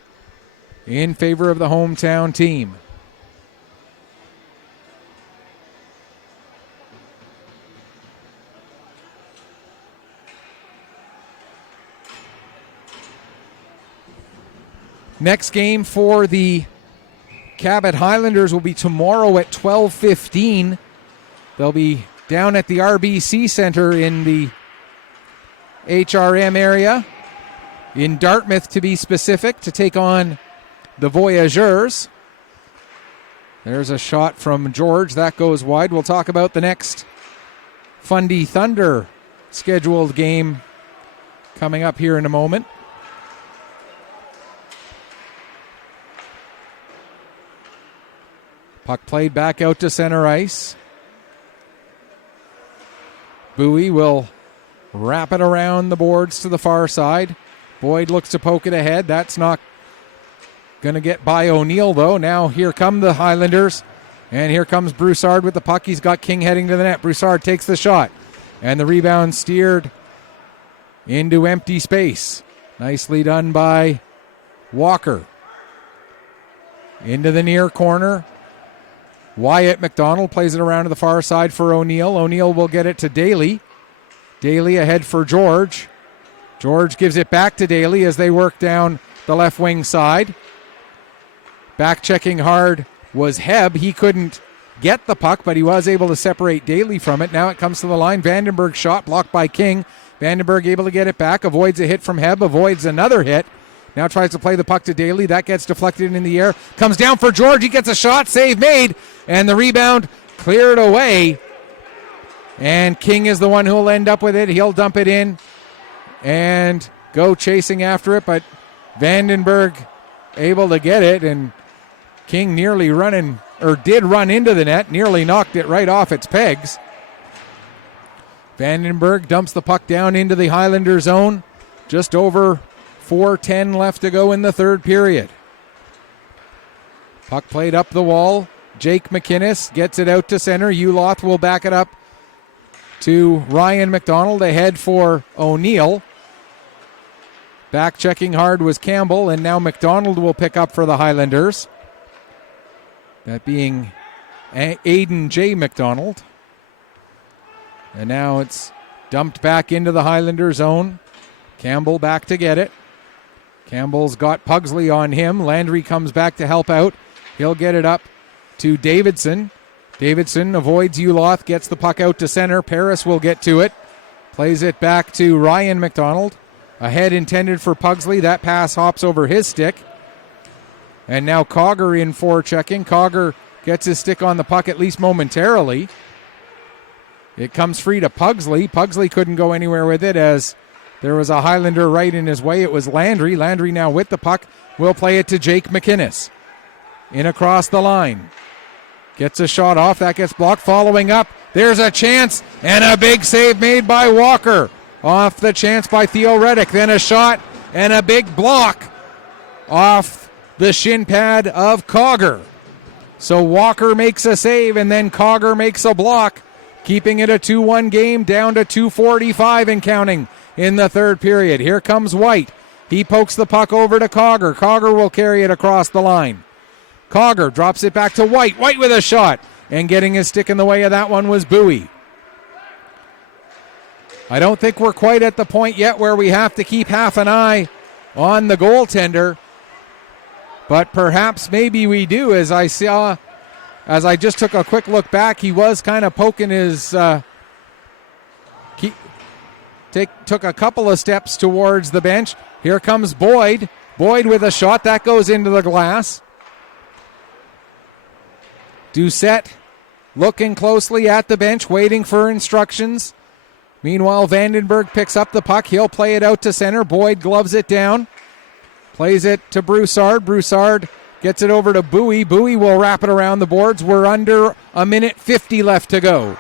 in favor of the hometown team. Next game for the Cabot Highlanders will be tomorrow at 12:15. They'll be down at the RBC Center in the HRM area, in Dartmouth to be specific, to take on the Voyageurs. There's a shot from George. That goes wide. We'll talk about the next Fundy Thunder scheduled game coming up here in a moment. Puck played back out to center ice. Bowie will wrap it around the boards to the far side. Boyd looks to poke it ahead. That's not going to get by O'Neill, though. Now here come the Highlanders. And here comes Broussard with the puck. He's got King heading to the net. Broussard takes the shot. And the rebound steered into empty space. Nicely done by Walker. Into the near corner. Wyatt McDonald plays it around to the far side for O'Neill. O'Neill will get it to Daly. Daly ahead for George. George gives it back to Daly as they work down the left wing side. Back checking hard was Hebb. He couldn't get the puck, but he was able to separate Daly from it. Now it comes to the line. Vandenberg shot blocked by King. Vandenberg able to get it back. Avoids a hit from Hebb. Avoids another hit. Now tries to play the puck to Daly. That gets deflected in the air. Comes down for George. He gets a shot. Save made. And the rebound cleared away. And King is the one who will end up with it. He'll dump it in and go chasing after it. But Vandenberg able to get it. And King nearly did run into the net. Nearly knocked it right off its pegs. Vandenberg dumps the puck down into the Highlander zone. Just over 4:10 left to go in the third period. Puck played up the wall. Jake McInnes gets it out to center. Uloth will back it up to Ryan McDonald ahead for O'Neill. Back checking hard was Campbell, and now McDonald will pick up for the Highlanders. That being Aiden J. McDonald. And now it's dumped back into the Highlander zone. Campbell back to get it. Campbell's got Pugsley on him. Landry comes back to help out. He'll get it up to Davidson. Davidson avoids Uloth, gets the puck out to center. Paris will get to it. Plays it back to Ryan McDonald. A head intended for Pugsley. That pass hops over his stick. And now Cogger in forechecking. Cogger gets his stick on the puck at least momentarily. It comes free to Pugsley. Pugsley couldn't go anywhere with it as there was a Highlander right in his way. It was Landry. Landry now with the puck. Will play it to Jake McInnes. In across the line. Gets a shot off. That gets blocked. Following up. There's a chance. And a big save made by Walker. Off the chance by Theo Reddick. Then a shot and a big block off the shin pad of Cogger. So Walker makes a save and then Cogger makes a block. Keeping it a 2-1 game down to 2:45 and counting in the third period. Here comes White. He pokes the puck over to Cogger. Cogger will carry it across the line. Cogger drops it back to White. White with a shot. And getting his stick in the way of that one was Bowie. I don't think we're quite at the point yet where we have to keep half an eye on the goaltender. But perhaps maybe we do. As I just took a quick look back, he was kind of poking his... took a couple of steps towards the bench. Here comes Boyd. Boyd with a shot. That goes into the glass. Doucette looking closely at the bench, waiting for instructions. Meanwhile, Vandenberg picks up the puck. He'll play it out to center. Boyd gloves it down. Plays it to Broussard. Broussard gets it over to Bowie. Bowie will wrap it around the boards. We're under a minute 50 left to go.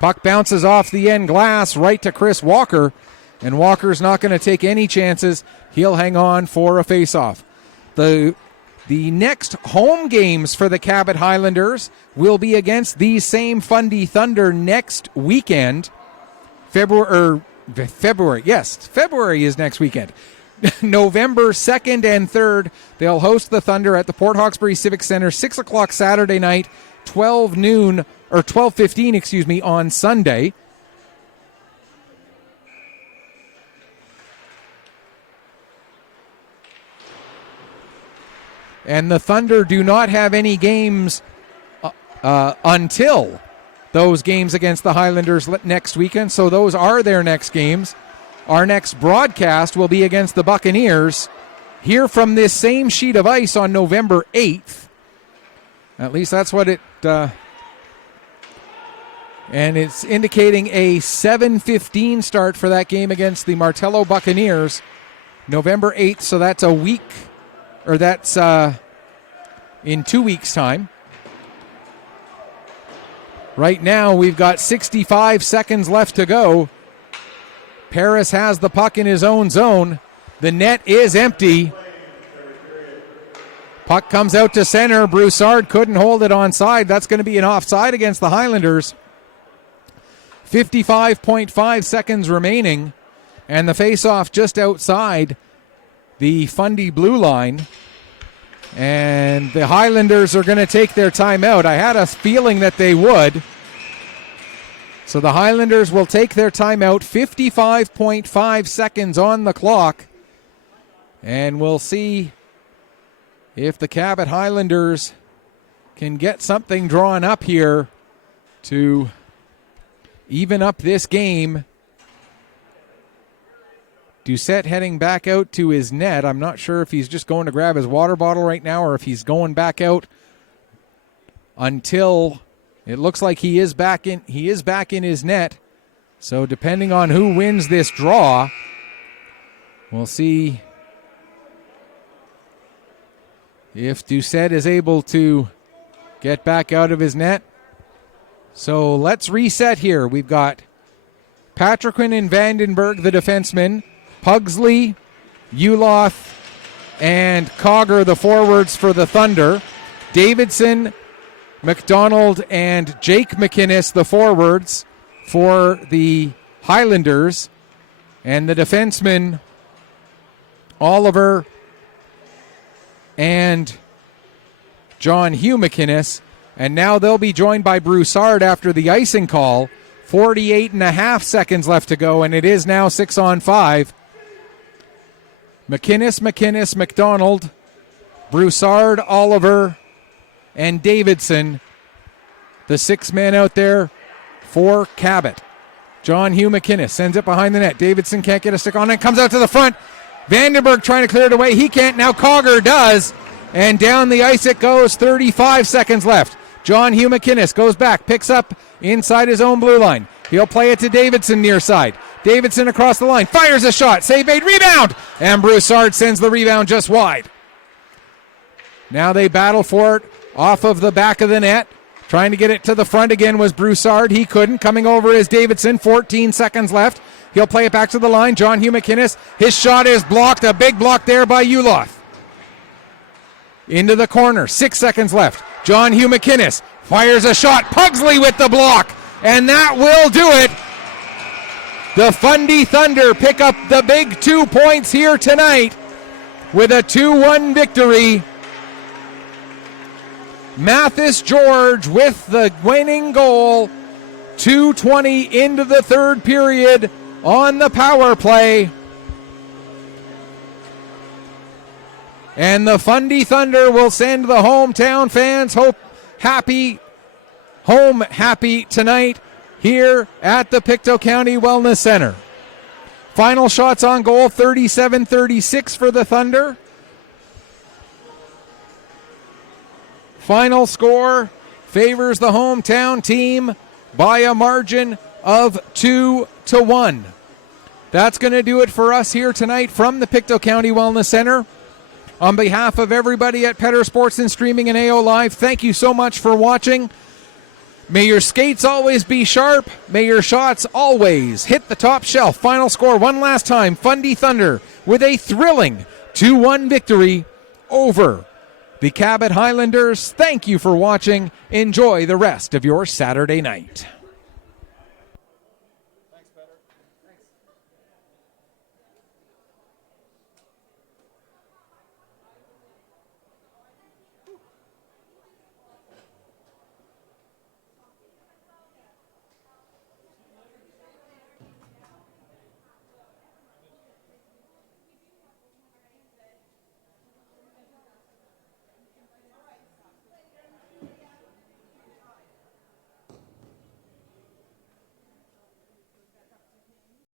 Puck bounces off the end glass right to Chris Walker, and Walker's not going to take any chances. He'll hang on for a face-off. The next home games for the Cabot Highlanders will be against these same Fundy Thunder next weekend. February is next weekend. November 2nd and 3rd, they'll host the Thunder at the Port Hawkesbury Civic Center, 6 o'clock Saturday night, 12:15 on Sunday. And the Thunder do not have any games until those games against the Highlanders next weekend, so those are their next games. Our next broadcast will be against the Buccaneers here from this same sheet of ice on November 8th. At least that's what it... and it's indicating a 7:15 start for that game against the Martello Buccaneers, November 8th, so that's a week, or that's in 2 weeks' time. Right now, we've got 65 seconds left to go. Paris has the puck in his own zone. The net is empty. Puck comes out to center. Broussard couldn't hold it onside. That's going to be an offside against the Highlanders. 55.5 seconds remaining, and the face-off just outside the Fundy blue line. And the Highlanders are going to take their timeout. I had a feeling that they would. So the Highlanders will take their timeout. 55.5 seconds on the clock. And we'll see if the Cabot Highlanders can get something drawn up here to even up this game. Doucette heading back out to his net. I'm not sure if he's just going to grab his water bottle right now or if he's going back out until it looks like he is back in his net. So depending on who wins this draw, we'll see if Doucette is able to get back out of his net. So let's reset here. We've got Patriquin and Vandenberg, the defensemen, Pugsley, Uloth, and Cogger, the forwards for the Thunder. Davidson, McDonald, and Jake McInnes, the forwards for the Highlanders. And the defensemen, Oliver and John Hugh McInnes. And now they'll be joined by Broussard after the icing call. 48.5 seconds left to go, and it is now 6-on-5. McInnes, McDonald, Broussard, Oliver, and Davidson. The six men out there for Cabot. John Hugh McInnes sends it behind the net. Davidson can't get a stick on it. Comes out to the front. Vandenberg trying to clear it away. He can't. Now Cogger does. And down the ice it goes. 35 seconds left. John Hugh McInnes goes back. Picks up inside his own blue line. He'll play it to Davidson near side. Davidson across the line. Fires a shot. Save made. Rebound. And Broussard sends the rebound just wide. Now they battle for it off of the back of the net. Trying to get it to the front again was Broussard. He couldn't. Coming over is Davidson. 14 seconds left. He'll play it back to the line. John Hugh McInnes. His shot is blocked. A big block there by Uloth. Into the corner. 6 seconds left. John Hugh McInnes fires a shot. Pugsley with the block. And that will do it. The Fundy Thunder pick up the big 2 points here tonight with a 2-1 victory. Mathis George with the winning goal. 2:20 into the third period on the power play. And the Fundy Thunder will send the hometown fans home happy tonight here at the Pictou County Wellness Center. Final shots on goal, 37-36 for the Thunder. Final score, favors the hometown team by a margin of 2-1. That's going to do it for us here tonight from the Pictou County Wellness Center. On behalf of everybody at Petter Sports and Streaming and AO Live, thank you so much for watching. May your skates always be sharp. May your shots always hit the top shelf. Final score one last time. Fundy Thunder with a thrilling 2-1 victory over the Cabot Highlanders. Thank you for watching. Enjoy the rest of your Saturday night.